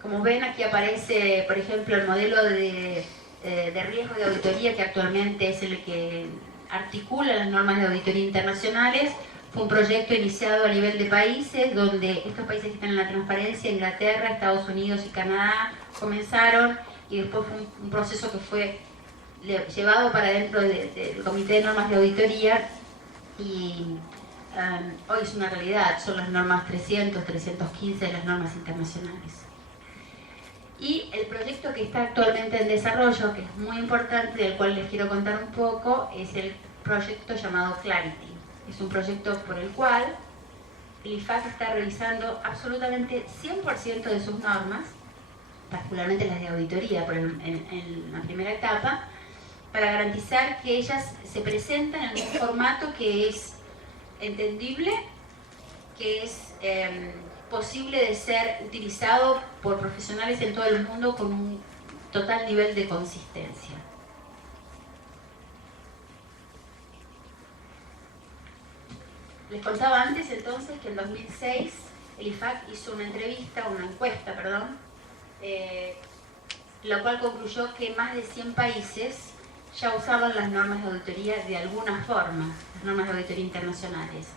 Como ven, aquí aparece, por ejemplo, el modelo de riesgo de auditoría, que actualmente es el que articula las normas de auditoría internacionales. Fue un proyecto iniciado a nivel de países, donde estos países que están en la transparencia, Inglaterra, Estados Unidos y Canadá, comenzaron, y después fue un proceso que fue llevado para dentro del Comité de Normas de Auditoría, y hoy es una realidad, son las normas 300, 315 de las normas internacionales. Y el proyecto que está actualmente en desarrollo, que es muy importante, del cual les quiero contar un poco, es el proyecto llamado Clarity. Es un proyecto por el cual el IFAC está revisando absolutamente 100% de sus normas, particularmente las de auditoría en la primera etapa, para garantizar que ellas se presentan en un formato que es entendible, que es posible de ser utilizado por profesionales en todo el mundo con un total nivel de consistencia. Les contaba antes entonces que en 2006 el IFAC hizo una encuesta, la cual concluyó que más de 100 países ya usaban las normas de auditoría de alguna forma, las normas de auditoría internacionales.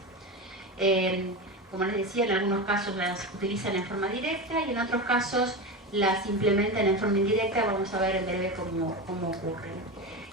Como les decía, en algunos casos las utilizan en forma directa y en otros casos las implementan en forma indirecta. Vamos a ver en breve cómo ocurre.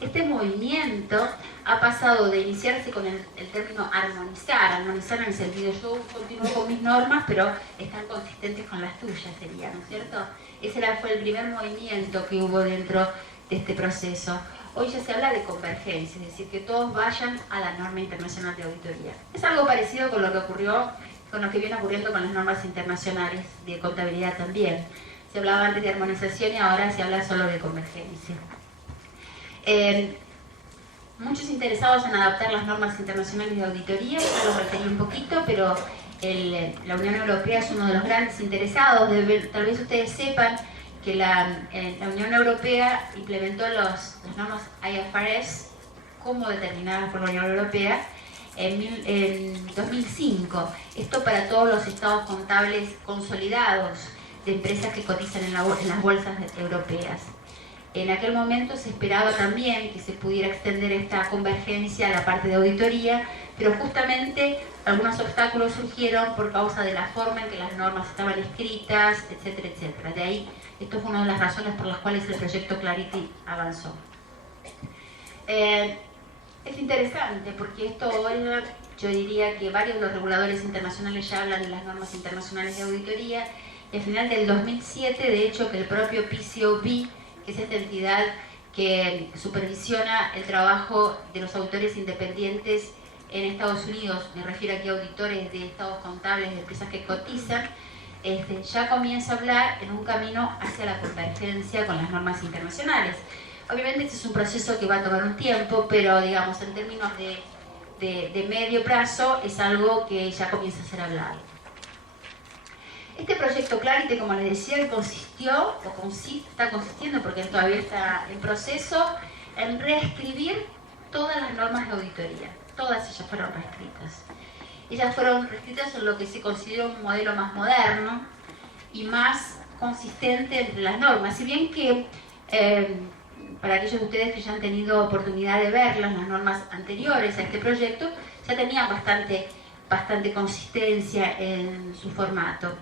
Este movimiento ha pasado de iniciarse con el término armonizar en el sentido yo continúo con mis normas, pero están consistentes con las tuyas, sería, ¿no es cierto? Ese fue el primer movimiento que hubo dentro de este proceso. Hoy ya se habla de convergencia, es decir, que todos vayan a la norma internacional de auditoría. Es algo parecido con lo que viene ocurriendo con las normas internacionales de contabilidad también. Se hablaba antes de armonización y ahora se habla solo de convergencia. Muchos interesados en adaptar las normas internacionales de auditoría, ya lo referí un poquito, pero la Unión Europea es uno de los grandes interesados. Tal vez ustedes sepan que la Unión Europea implementó las normas IFRS como determinadas por la Unión Europea en 2005. Esto para todos los estados contables consolidados de empresas que cotizan en las bolsas europeas. En aquel momento se esperaba también que se pudiera extender esta convergencia a la parte de auditoría, pero justamente algunos obstáculos surgieron por causa de la forma en que las normas estaban escritas, etcétera, etcétera. De ahí, esto fue una de las razones por las cuales el proyecto Clarity avanzó. Es interesante porque esto ahora, yo diría que varios de los reguladores internacionales ya hablan de las normas internacionales de auditoría, y al final del 2007, de hecho, que el propio PCAOB, que es esta entidad que supervisiona el trabajo de los auditores independientes en Estados Unidos, me refiero aquí a auditores de estados contables de empresas que cotizan, ya comienza a hablar en un camino hacia la convergencia con las normas internacionales. Obviamente este es un proceso que va a tomar un tiempo, pero digamos en términos de medio plazo es algo que ya comienza a ser hablado. Este proyecto Clarity, como les decía, consistió, o está consistiendo, porque todavía está en proceso, en reescribir todas las normas de auditoría. Todas ellas fueron reescritas. Ellas fueron reescritas en lo que se considera un modelo más moderno y más consistente entre las normas. Si bien que, para aquellos de ustedes que ya han tenido oportunidad de verlas, las normas anteriores a este proyecto, ya tenían bastante consistencia en su formato.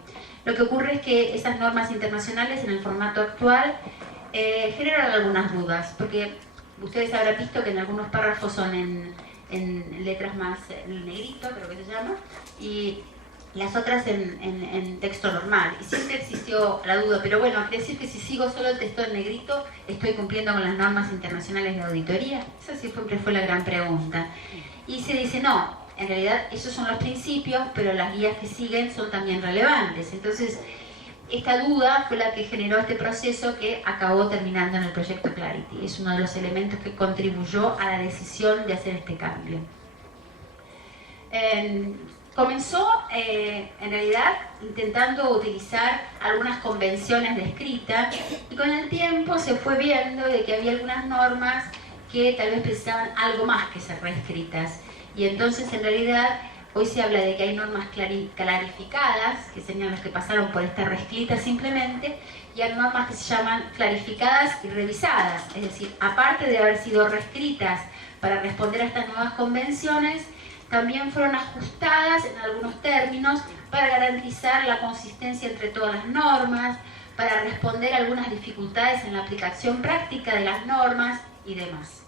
Lo que ocurre es que esas normas internacionales en el formato actual generan algunas dudas, porque ustedes habrán visto que en algunos párrafos son en letras más en negrito, creo que se llama, y las otras en texto normal. Y siempre existió la duda, pero bueno, ¿quiere decir que si sigo solo el texto en negrito estoy cumpliendo con las normas internacionales de auditoría? Esa siempre fue la gran pregunta. Y se dice, no, en realidad esos son los principios, pero las guías que siguen son también relevantes. Entonces, esta duda fue la que generó este proceso que acabó terminando en el proyecto Clarity. Es uno de los elementos que contribuyó a la decisión de hacer este cambio. Comenzó, en realidad, intentando utilizar algunas convenciones de escrita, y con el tiempo se fue viendo de que había algunas normas que tal vez precisaban algo más que ser reescritas. Y entonces, en realidad, hoy se habla de que hay normas clarificadas, que serían las que pasaron por esta reescrita simplemente, y hay normas que se llaman clarificadas y revisadas. Es decir, aparte de haber sido reescritas para responder a estas nuevas convenciones, también fueron ajustadas en algunos términos para garantizar la consistencia entre todas las normas, para responder a algunas dificultades en la aplicación práctica de las normas y demás.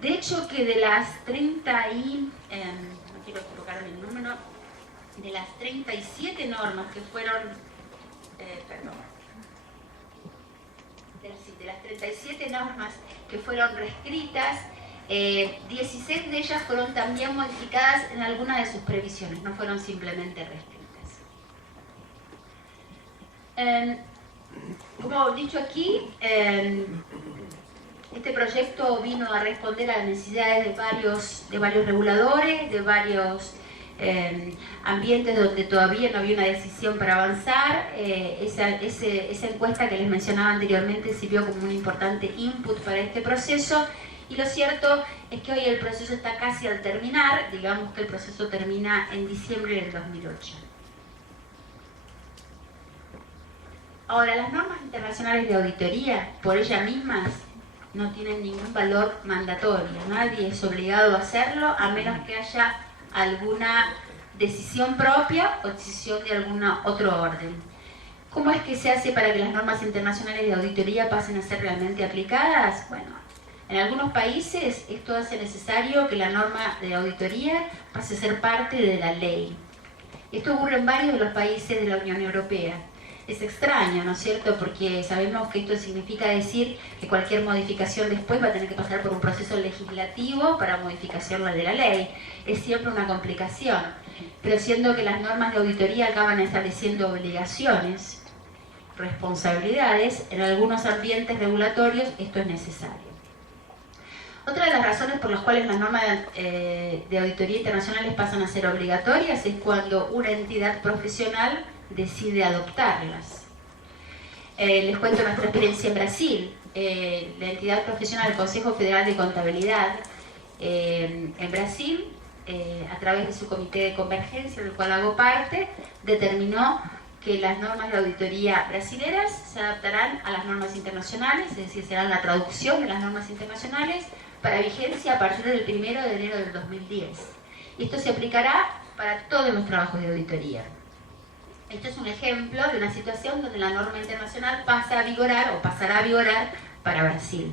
De hecho, que de las 37 normas que fueron, de las 37 normas que fueron reescritas, 16 de ellas fueron también modificadas en alguna de sus previsiones, no fueron simplemente reescritas. Como dicho aquí, este proyecto vino a responder a las necesidades de varios reguladores, de varios ambientes donde todavía no había una decisión para avanzar. Esa encuesta que les mencionaba anteriormente sirvió como un importante input para este proceso, y lo cierto es que hoy el proceso está casi al terminar. Digamos que el proceso termina en diciembre del 2008. Ahora, las normas internacionales de auditoría, por ellas mismas, no tienen ningún valor mandatorio. Nadie es obligado a hacerlo a menos que haya alguna decisión propia o decisión de algún otro orden. ¿Cómo es que se hace para que las normas internacionales de auditoría pasen a ser realmente aplicadas? Bueno, en algunos países esto hace necesario que la norma de auditoría pase a ser parte de la ley. Esto ocurre en varios de los países de la Unión Europea. Es extraño, ¿no es cierto? Porque sabemos que esto significa decir que cualquier modificación después va a tener que pasar por un proceso legislativo para modificación de la ley. Es siempre una complicación. Pero siendo que las normas de auditoría acaban estableciendo obligaciones, responsabilidades, en algunos ambientes regulatorios esto es necesario. Otra de las razones por las cuales las normas de auditoría internacionales pasan a ser obligatorias es cuando una entidad profesional decide adoptarlas. Les cuento nuestra experiencia en Brasil. La entidad profesional, el Consejo Federal de Contabilidad en Brasil, a través de su comité de convergencia, del cual hago parte, determinó que las normas de auditoría brasileras se adaptarán a las normas internacionales, es decir, serán la traducción de las normas internacionales para vigencia a partir del 1 de enero del 2010. Y esto se aplicará para todos los trabajos de auditoría. Esto es un ejemplo de una situación donde la norma internacional pasa a vigorar o pasará a vigorar para Brasil.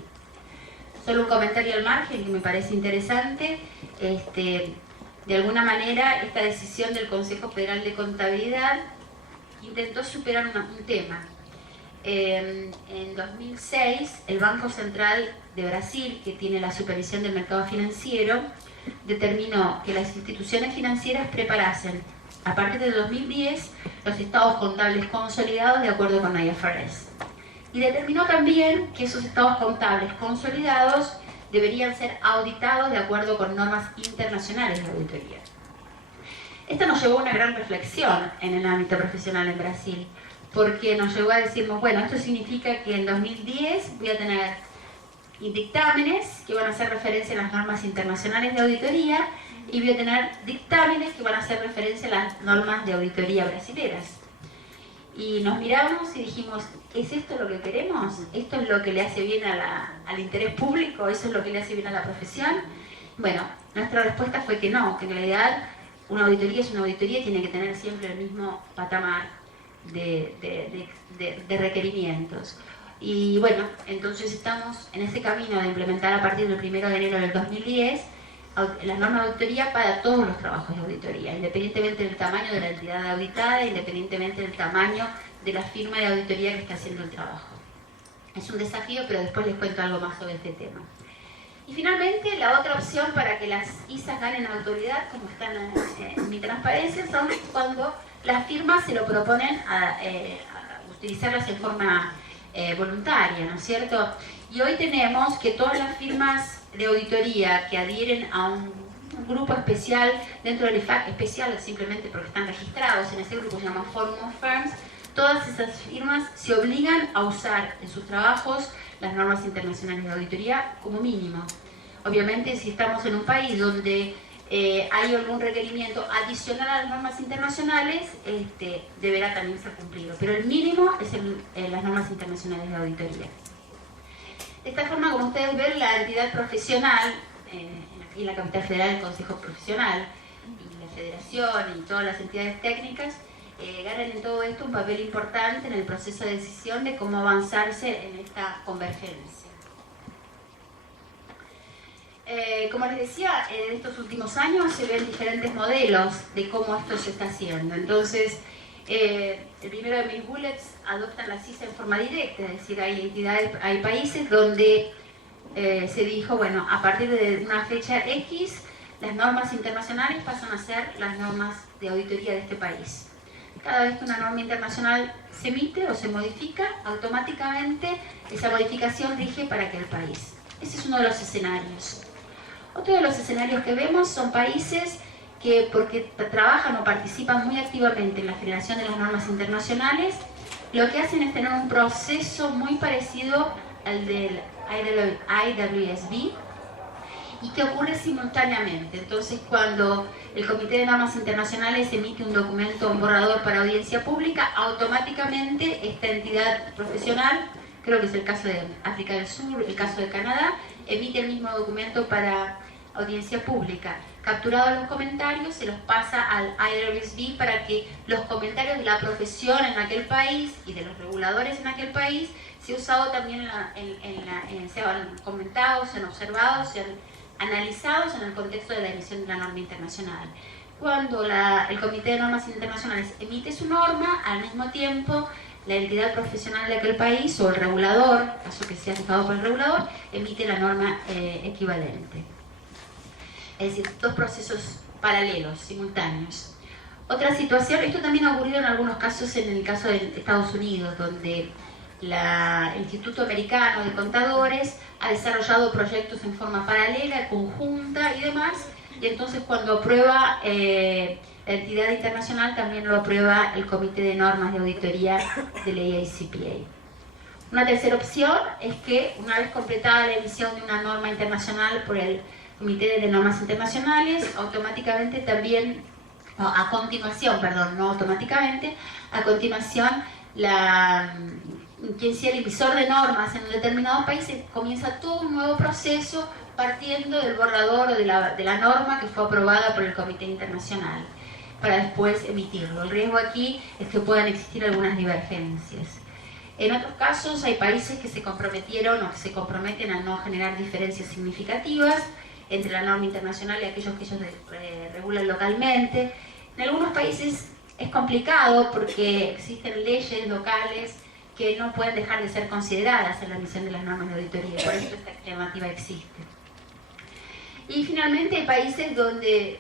Solo un comentario al margen que me parece interesante. De alguna manera, esta decisión del Consejo Federal de Contabilidad intentó superar un tema. En 2006, el Banco Central de Brasil, que tiene la supervisión del mercado financiero, determinó que las instituciones financieras preparasen, a partir de 2010, los estados contables consolidados de acuerdo con IFRS. Y determinó también que esos estados contables consolidados deberían ser auditados de acuerdo con normas internacionales de auditoría. Esto nos llevó a una gran reflexión en el ámbito profesional en Brasil, porque nos llevó a decirnos, bueno, esto significa que en 2010 voy a tener dictámenes que van a hacer referencia a las normas internacionales de auditoría y voy a tener dictámenes que van a hacer referencia a las normas de auditoría brasileras. Y nos miramos y dijimos, ¿es esto lo que queremos? ¿Esto es lo que le hace bien al interés público? ¿Eso es lo que le hace bien a la profesión? Bueno, nuestra respuesta fue que no, que en realidad una auditoría es una auditoría y tiene que tener siempre el mismo patamar de requerimientos. Y bueno, entonces estamos en ese camino de implementar a partir del 1 de enero del 2010 la norma de auditoría para todos los trabajos de auditoría, independientemente del tamaño de la entidad auditada, independientemente del tamaño de la firma de auditoría que está haciendo el trabajo. Es un desafío, pero después les cuento algo más sobre este tema. Y finalmente, la otra opción para que las ISAs ganen autoridad, como están en mi transparencia, son cuando las firmas se lo proponen a utilizarlas en forma voluntaria, ¿no es cierto? Y hoy tenemos que todas las firmas de auditoría que adhieren a un grupo especial dentro del IFAC, especial simplemente porque están registrados en ese grupo, se llama Forum of Firms, todas esas firmas se obligan a usar en sus trabajos las normas internacionales de auditoría como mínimo. Obviamente, si estamos en un país donde hay algún requerimiento adicional a las normas internacionales, deberá también ser cumplido, pero el mínimo es las normas internacionales de auditoría. De esta forma, como ustedes ven, la entidad profesional, aquí en la capital federal, el Consejo Profesional, y la Federación y todas las entidades técnicas, ganan en todo esto un papel importante en el proceso de decisión de cómo avanzarse en esta convergencia. Como les decía, en estos últimos años se ven diferentes modelos de cómo esto se está haciendo. Entonces, el primero de mis bullets adoptan la CISA en forma directa, es decir, hay entidades, hay países donde se dijo, bueno, a partir de una fecha X, las normas internacionales pasan a ser las normas de auditoría de este país. Cada vez que una norma internacional se emite o se modifica, automáticamente esa modificación rige para aquel país. Ese es uno de los escenarios. Otro de los escenarios que vemos son países que, porque trabajan o participan muy activamente en la generación de las normas internacionales, lo que hacen es tener un proceso muy parecido al del IWSB y que ocurre simultáneamente. Entonces, cuando el Comité de Normas Internacionales emite un documento, un borrador para audiencia pública, automáticamente esta entidad profesional, creo que es el caso de África del Sur, el caso de Canadá, emite el mismo documento para audiencia pública. Capturados los comentarios, se los pasa al IRSB para que los comentarios de la profesión en aquel país y de los reguladores en aquel país se han usado también sean comentados, sean observados, sean analizados en el contexto de la emisión de la norma internacional. Cuando el Comité de Normas Internacionales emite su norma, al mismo tiempo la entidad profesional de aquel país o el regulador, caso que sea fijado por el regulador, emite la norma equivalente. Es decir, dos procesos paralelos, simultáneos. Otra situación, esto también ha ocurrido en algunos casos, en el caso de Estados Unidos, donde el Instituto Americano de Contadores ha desarrollado proyectos en forma paralela, conjunta y demás, y entonces cuando aprueba la entidad internacional también lo aprueba el Comité de Normas de Auditoría de la AICPA. Una tercera opción es que una vez completada la emisión de una norma internacional por el Comité de Normas Internacionales, automáticamente también, a continuación, quien sea el emisor de normas en un determinado país comienza todo un nuevo proceso partiendo del borrador o de la norma que fue aprobada por el Comité Internacional, para después emitirlo. El riesgo aquí es que puedan existir algunas divergencias. En otros casos hay países que se comprometieron o que se comprometen a no generar diferencias significativas entre la norma internacional y aquellos que ellos regulan localmente. En algunos países es complicado porque existen leyes locales que no pueden dejar de ser consideradas en la emisión de las normas de auditoría, por eso esta normativa existe. Y finalmente hay países donde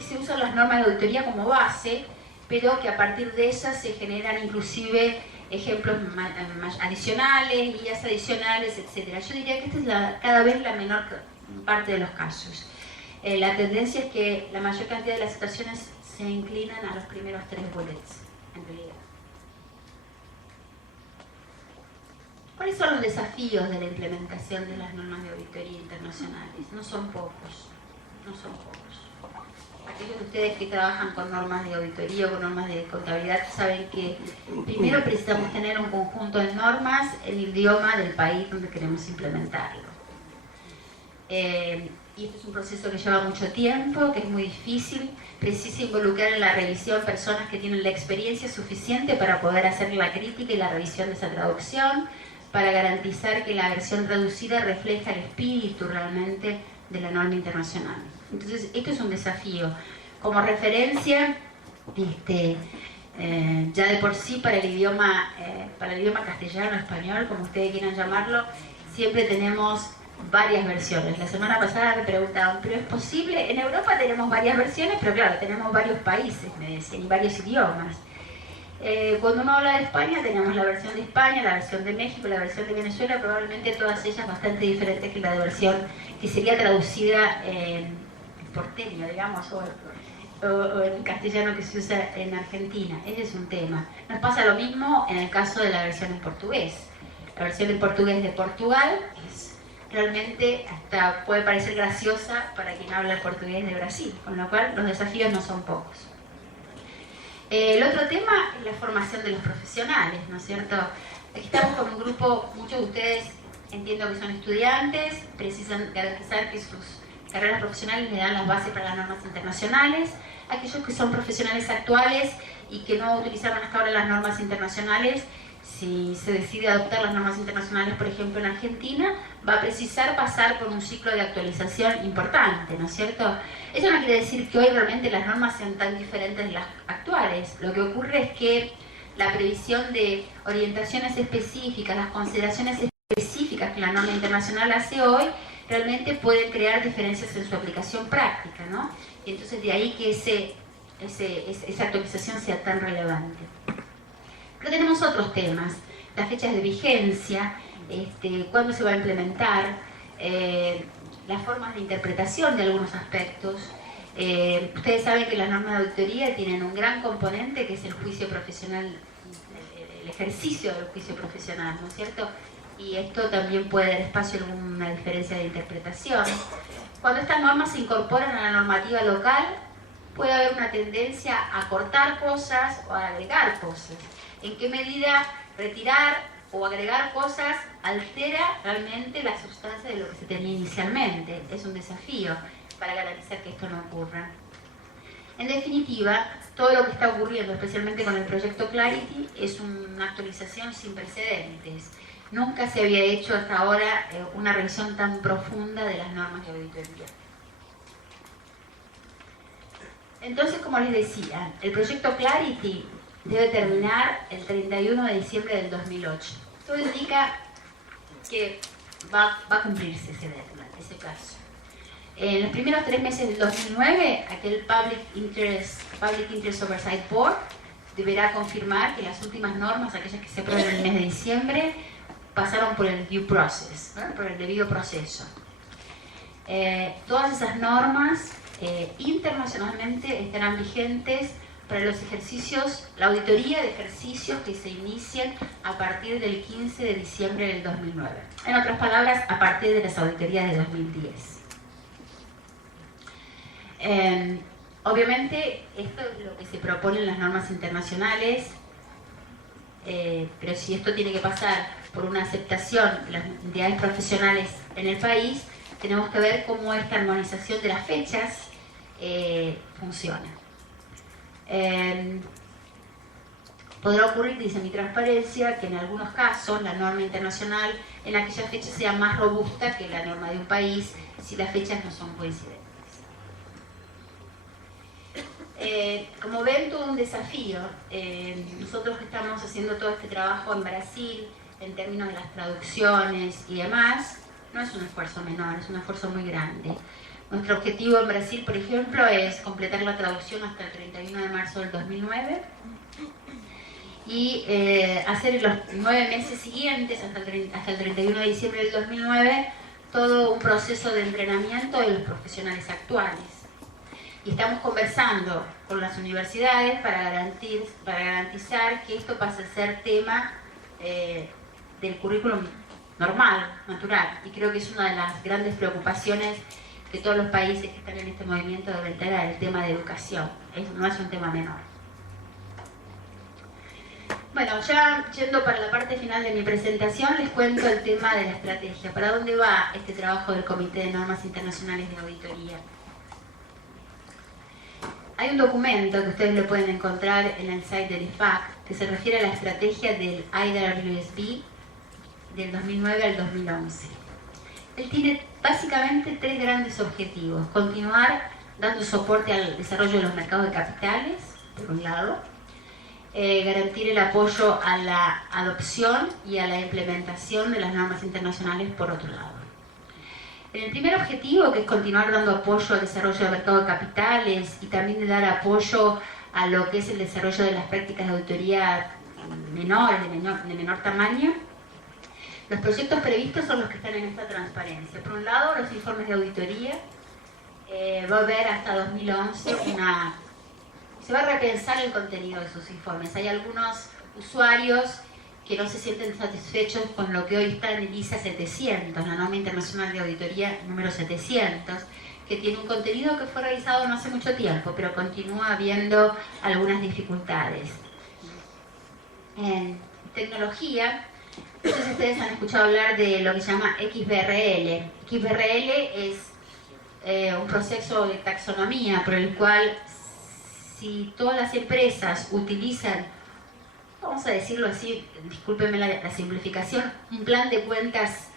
se usan las normas de auditoría como base, pero que a partir de esas se generan inclusive ejemplos adicionales, guías adicionales, etc. Yo diría que esta es cada vez la menor parte de los casos. La tendencia es que la mayor cantidad de las situaciones se inclinan a los primeros 3 bullets, en realidad. ¿Cuáles son los desafíos de la implementación de las normas de auditoría internacionales? No son pocos, no son pocos. Aquellos de ustedes que trabajan con normas de auditoría o con normas de contabilidad saben que primero precisamos tener un conjunto de normas en el idioma del país donde queremos implementarlo. Y esto es un proceso que lleva mucho tiempo, que es muy difícil, precisa involucrar en la revisión personas que tienen la experiencia suficiente para poder hacer la crítica y la revisión de esa traducción, para garantizar que la versión traducida refleja el espíritu realmente de la norma internacional. Entonces, esto es un desafío. Como referencia, ya de por sí para el idioma castellano, español, como ustedes quieran llamarlo, siempre tenemos varias versiones. La semana pasada me preguntaban, ¿pero es posible? En Europa tenemos varias versiones, pero claro, tenemos varios países, me decían, y varios idiomas. Cuando uno habla de España, tenemos la versión de España, la versión de México, la versión de Venezuela, probablemente todas ellas bastante diferentes que la de versión que sería traducida en porteño, digamos, o en castellano que se usa en Argentina. Ese es un tema. Nos pasa lo mismo en el caso de la versión en portugués. La versión en portugués de Portugal es realmente hasta puede parecer graciosa para quien habla el portugués de Brasil, con lo cual los desafíos no son pocos. El otro tema es la formación de los profesionales, ¿no es cierto? Aquí estamos con un grupo, muchos de ustedes entiendo que son estudiantes, precisan garantizar que sus carreras profesionales le dan las bases para las normas internacionales. Aquellos que son profesionales actuales y que no utilizaron hasta ahora las normas internacionales, si se decide adoptar las normas internacionales, por ejemplo en Argentina, va a precisar pasar por un ciclo de actualización importante, ¿no es cierto? Eso no quiere decir que hoy realmente las normas sean tan diferentes de las actuales. Lo que ocurre es que la previsión de orientaciones específicas, las consideraciones específicas que la norma internacional hace hoy, realmente pueden crear diferencias en su aplicación práctica, ¿no? Y entonces de ahí que esa actualización sea tan relevante. Pero tenemos otros temas, las fechas de vigencia, cuándo se va a implementar, las formas de interpretación de algunos aspectos. Ustedes saben que las normas de auditoría tienen un gran componente que es el juicio profesional, el ejercicio del juicio profesional, ¿no es cierto? Y esto también puede dar espacio a alguna diferencia de interpretación. Cuando estas normas se incorporan a la normativa local, puede haber una tendencia a cortar cosas o a agregar cosas. ¿En qué medida retirar o agregar cosas altera realmente la sustancia de lo que se tenía inicialmente? Es un desafío para garantizar que esto no ocurra. En definitiva, todo lo que está ocurriendo, especialmente con el proyecto Clarity, es una actualización sin precedentes. Nunca se había hecho hasta ahora una revisión tan profunda de las normas de auditoría. Entonces, como les decía, el proyecto Clarity debe terminar el 31 de diciembre del 2008. Todo indica que va a cumplirse ese plazo. En los primeros 3 meses del 2009, aquel Public Interest Oversight Board deberá confirmar que las últimas normas, aquellas que se aprueban en el mes de diciembre, pasaron por el due process, ¿no? Por el debido proceso. Todas esas normas internacionalmente estarán vigentes para los ejercicios, la auditoría de ejercicios que se inicien a partir del 15 de diciembre del 2009. En otras palabras, a partir de las auditorías de 2010. Obviamente, esto es lo que se propone en las normas internacionales, pero si esto tiene que pasar por una aceptación de las entidades profesionales en el país, tenemos que ver cómo esta armonización de las fechas funciona. Podrá ocurrir, dice mi transparencia, que en algunos casos la norma internacional en aquella fecha sea más robusta que la norma de un país si las fechas no son coincidentes. Como ven, todo un desafío. Nosotros que estamos haciendo todo este trabajo en Brasil, en términos de las traducciones y demás, no es un esfuerzo menor, es un esfuerzo muy grande. Nuestro objetivo en Brasil, por ejemplo, es completar la traducción hasta el 31 de marzo del 2009 y hacer en los 9 meses siguientes, hasta el 31 de diciembre del 2009, todo un proceso de entrenamiento de los profesionales actuales. Y estamos conversando con las universidades para garantizar que esto pase a ser tema del currículum normal, natural. Y creo que es una de las grandes preocupaciones que todos los países que están en este movimiento deben tener, el tema de educación. No es un tema menor. Bueno, ya yendo para la parte final de mi presentación, les cuento el tema de la estrategia. ¿Para dónde va este trabajo del Comité de Normas Internacionales de Auditoría? Hay un documento que ustedes lo pueden encontrar en el site del IFAC que se refiere a la estrategia del IWSB del 2009 al 2011. Él tiene básicamente 3 grandes objetivos. Continuar dando soporte al desarrollo de los mercados de capitales, por un lado. Garantir el apoyo a la adopción y a la implementación de las normas internacionales, por otro lado. En el primer objetivo, que es continuar dando apoyo al desarrollo del mercado de capitales y también de dar apoyo a lo que es el desarrollo de las prácticas de auditoría de menor tamaño, los proyectos previstos son los que están en esta transparencia. Por un lado, los informes de auditoría. Va a haber hasta 2011 se va a repensar el contenido de sus informes. Hay algunos usuarios que no se sienten satisfechos con lo que hoy está en el ISA 700, la norma internacional de auditoría número 700, que tiene un contenido que fue revisado no hace mucho tiempo, pero continúa habiendo algunas dificultades. En tecnología, no sé si ustedes han escuchado hablar de lo que se llama XBRL. XBRL es un proceso de taxonomía por el cual, si todas las empresas utilizan, vamos a decirlo así, discúlpenme la simplificación, un plan de cuentas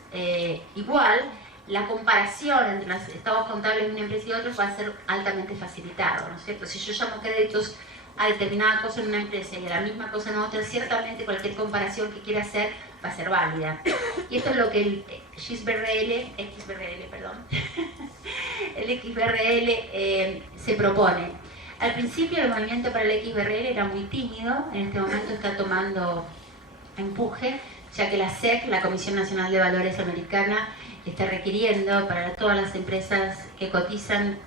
igual, la comparación entre los estados contables de una empresa y otra va a ser altamente facilitado, ¿no es cierto? Si yo llamo créditos a determinada cosa en una empresa y a la misma cosa en otra, ciertamente cualquier comparación que quiera hacer va a ser válida. Y esto es lo que el XBRL se propone. Al principio el movimiento para el XBRL era muy tímido, en este momento está tomando empuje, ya que la SEC, la Comisión Nacional de Valores Americana, está requiriendo para todas las empresas que cotizan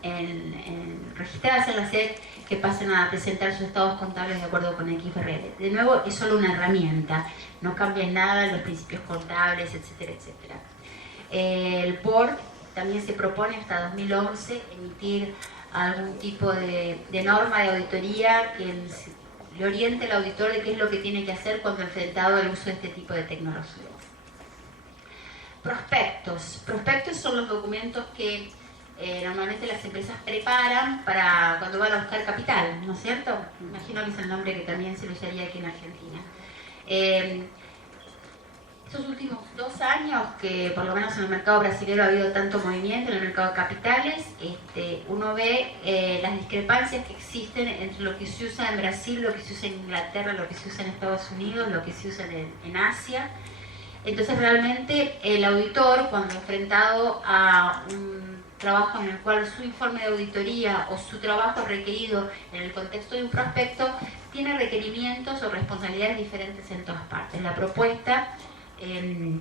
registradas en la SEC que pasen a presentar sus estados contables de acuerdo con el XBRL. De nuevo, es solo una herramienta, no cambia en nada los principios contables, etcétera, etcétera. El board también se propone hasta 2011 emitir algún tipo de norma de auditoría que le oriente al auditor de qué es lo que tiene que hacer cuando enfrentado al uso de este tipo de tecnologías. Prospectos. Prospectos son los documentos que normalmente las empresas preparan para cuando van a buscar capital, ¿no es cierto? Imagino que es el nombre que también se lo usaría aquí en Argentina. Estos últimos 2 años que por lo menos en el mercado brasileño ha habido tanto movimiento en el mercado de capitales, uno ve las discrepancias que existen entre lo que se usa en Brasil, lo que se usa en Inglaterra, lo que se usa en Estados Unidos, lo que se usa en Asia. Entonces realmente el auditor, cuando enfrentado a un trabajo en el cual su informe de auditoría o su trabajo requerido en el contexto de un prospecto tiene requerimientos o responsabilidades diferentes en todas partes. La propuesta de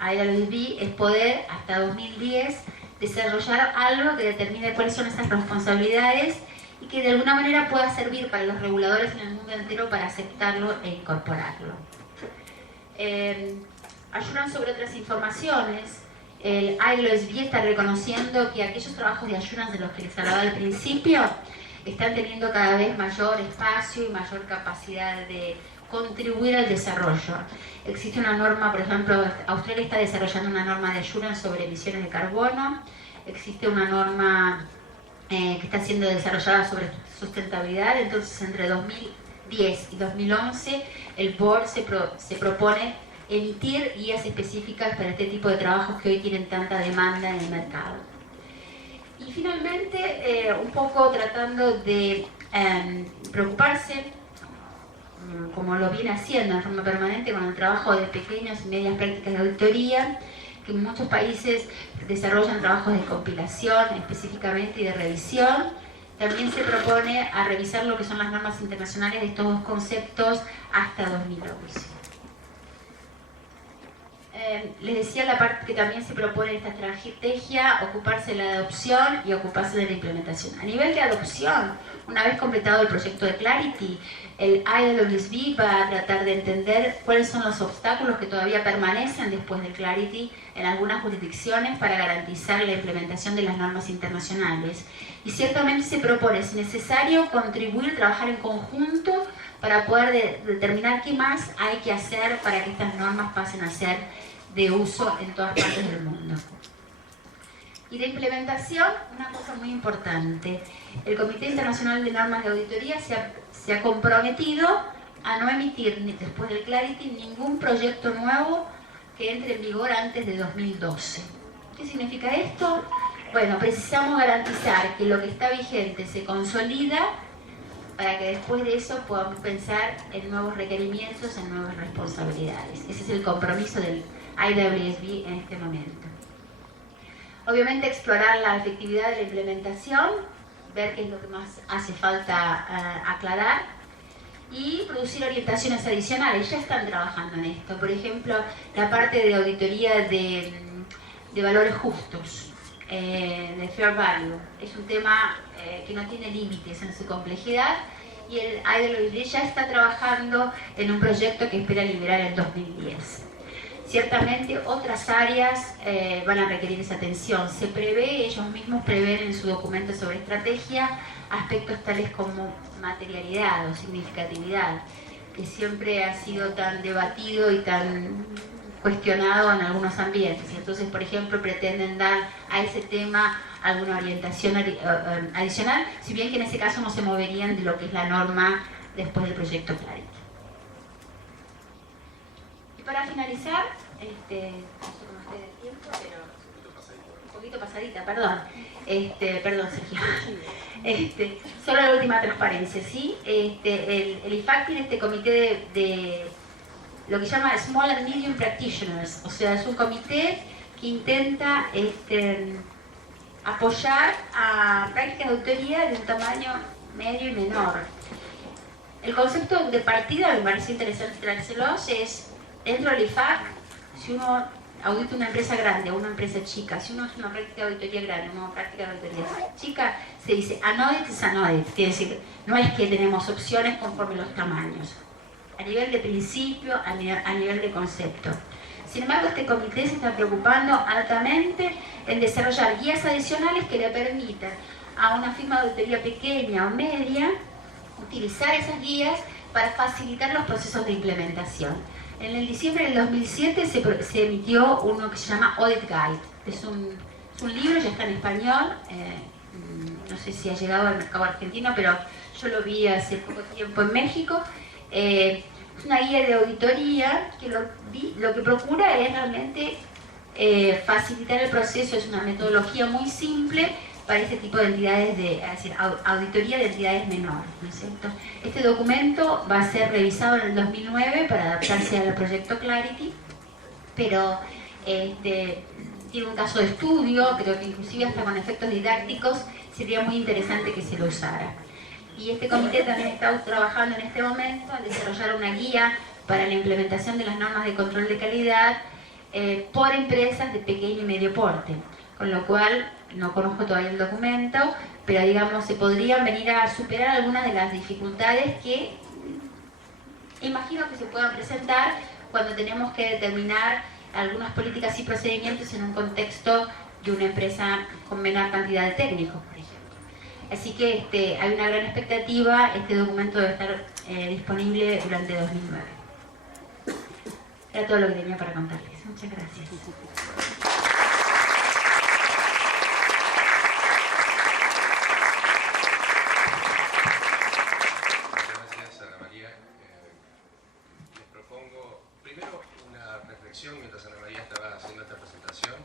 IWSB es poder hasta 2010 desarrollar algo que determine cuáles son esas responsabilidades y que de alguna manera pueda servir para los reguladores en el mundo entero para aceptarlo e incorporarlo. Ayudan sobre otras informaciones. El IWSB está reconociendo que aquellos trabajos de ayudas de los que les hablaba al principio están teniendo cada vez mayor espacio y mayor capacidad de contribuir al desarrollo. Existe una norma, por ejemplo, Australia está desarrollando una norma de assurance sobre emisiones de carbono, existe una norma que está siendo desarrollada sobre sustentabilidad. Entonces entre 2010 y 2011 el board se propone emitir guías específicas para este tipo de trabajos que hoy tienen tanta demanda en el mercado. Y finalmente, un poco tratando de preocuparse, como lo viene haciendo en forma permanente con el trabajo de pequeñas y medias prácticas de auditoría, que en muchos países desarrollan trabajos de compilación específicamente y de revisión. También se propone a revisar lo que son las normas internacionales de estos dos conceptos hasta 2011. Les decía la parte que también se propone esta estrategia, ocuparse de la adopción y ocuparse de la implementación. A nivel de adopción, una vez completado el proyecto de Clarity, el IWSB va a tratar de entender cuáles son los obstáculos que todavía permanecen después del Clarity en algunas jurisdicciones para garantizar la implementación de las normas internacionales. Y ciertamente se propone, si necesario, contribuir, trabajar en conjunto para poder determinar qué más hay que hacer para que estas normas pasen a ser de uso en todas partes del mundo. Y de implementación, una cosa muy importante. El Comité Internacional de Normas de Auditoría se ha comprometido a no emitir, después del Clarity, ningún proyecto nuevo que entre en vigor antes de 2012. ¿Qué significa esto? Bueno, precisamos garantizar que lo que está vigente se consolida para que después de eso podamos pensar en nuevos requerimientos, en nuevas responsabilidades. Ese es el compromiso del IWSB en este momento. Obviamente explorar la efectividad de la implementación, ver qué es lo que más hace falta aclarar y producir orientaciones adicionales. Ya están trabajando en esto. Por ejemplo, la parte de auditoría de valores justos, de fair value. Es un tema que no tiene límites en su complejidad y el IWSB ya está trabajando en un proyecto que espera liberar en 2010. Ciertamente otras áreas van a requerir esa atención. Se prevé, ellos mismos prevén en su documento sobre estrategia aspectos tales como materialidad o significatividad, que siempre ha sido tan debatido y tan cuestionado en algunos ambientes. Entonces, por ejemplo, pretenden dar a ese tema alguna orientación adicional, si bien que en ese caso no se moverían de lo que es la norma después del proyecto Clarity. Y para finalizar, no sé cómo esté de tiempo, pero un poquito pasadita, perdón. Perdón, Sergio. Solo la última transparencia, ¿sí? El IFAC tiene este comité de lo que se llama Small and Medium Practitioners, o sea, es un comité que intenta apoyar a prácticas de auditoría de un tamaño medio y menor. El concepto de partida, me parece interesante traérselos, es dentro del IFAC, si uno audita una empresa grande o una empresa chica, si uno es una práctica de auditoría grande o una práctica de auditoría chica, se dice an audit is an audit, quiere decir, no es que tenemos opciones conforme los tamaños, a nivel de principio, a nivel de concepto. Sin embargo, este comité se está preocupando altamente en desarrollar guías adicionales que le permitan a una firma de auditoría pequeña o media utilizar esas guías para facilitar los procesos de implementación. En el diciembre del 2007 se emitió uno que se llama Audit Guide. Es un libro, ya está en español, no sé si ha llegado al mercado argentino, pero yo lo vi hace poco tiempo en México. Es una guía de auditoría que lo que procura es realmente facilitar el proceso. Es una metodología muy simple para este tipo de entidades, es decir, auditoría de entidades menores, ¿no es cierto? Este documento va a ser revisado en el 2009 para adaptarse al proyecto Clarity, pero tiene un caso de estudio, creo que inclusive hasta con efectos didácticos sería muy interesante que se lo usara. Y este comité también está trabajando en este momento en desarrollar una guía para la implementación de las normas de control de calidad por empresas de pequeño y medio porte, con lo cual no conozco todavía el documento, pero digamos se podrían venir a superar algunas de las dificultades que imagino que se puedan presentar cuando tenemos que determinar algunas políticas y procedimientos en un contexto de una empresa con menor cantidad de técnicos, por ejemplo. Así que hay una gran expectativa. Este documento debe estar disponible durante 2009. Era todo lo que tenía para contarles. Muchas gracias. Mientras Ana María estaba haciendo esta presentación,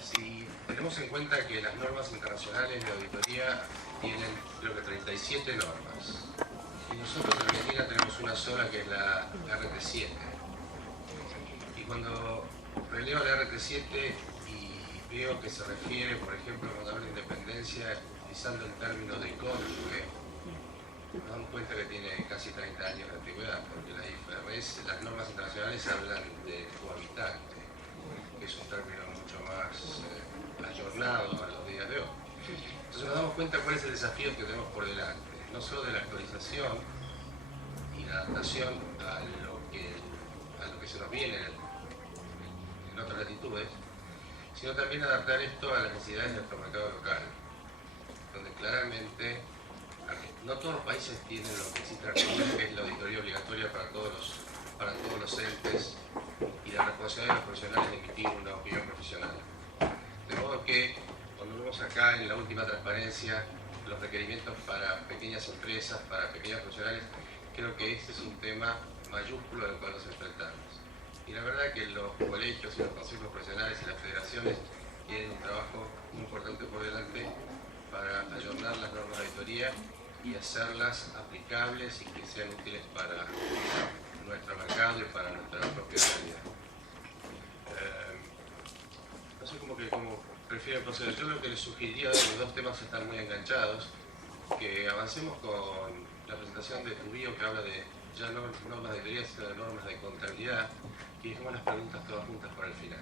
si tenemos en cuenta que las normas internacionales de auditoría tienen creo que 37 normas y nosotros en Argentina tenemos una sola que es la RT7, y cuando releo la RT7 y veo que se refiere, por ejemplo, cuando habla de independencia utilizando el término de cónyuge, nos damos cuenta que tiene casi 30 años de antigüedad, porque las normas internacionales hablan de cohabitante, que es un término mucho más ayornado a los días de hoy. Entonces nos damos cuenta cuál es el desafío que tenemos por delante, no solo de la actualización y la adaptación a lo que se nos viene en otras latitudes, sino también adaptar esto a las necesidades de nuestro mercado local, donde claramente no todos los países tienen lo que existe en Argentina, que es la auditoría obligatoria para todos los entes y la responsabilidad de los profesionales de emitir una opinión profesional. De modo que, cuando vemos acá en la última transparencia los requerimientos para pequeñas empresas, para pequeños profesionales, creo que este es un tema mayúsculo al cual nos enfrentamos. Y la verdad que los colegios y los consejos profesionales y las federaciones tienen un trabajo muy importante por delante para ayornar las normas de auditoría y hacerlas aplicables y que sean útiles para nuestro mercado y para nuestra propia realidad. No sé cómo prefieren proceder. Yo lo que les sugeriría, los dos temas están muy enganchados, que avancemos con la presentación de Tubío, que habla de ya no normas de auditoría, sino de normas de contabilidad, y dejemos las preguntas todas juntas para el final.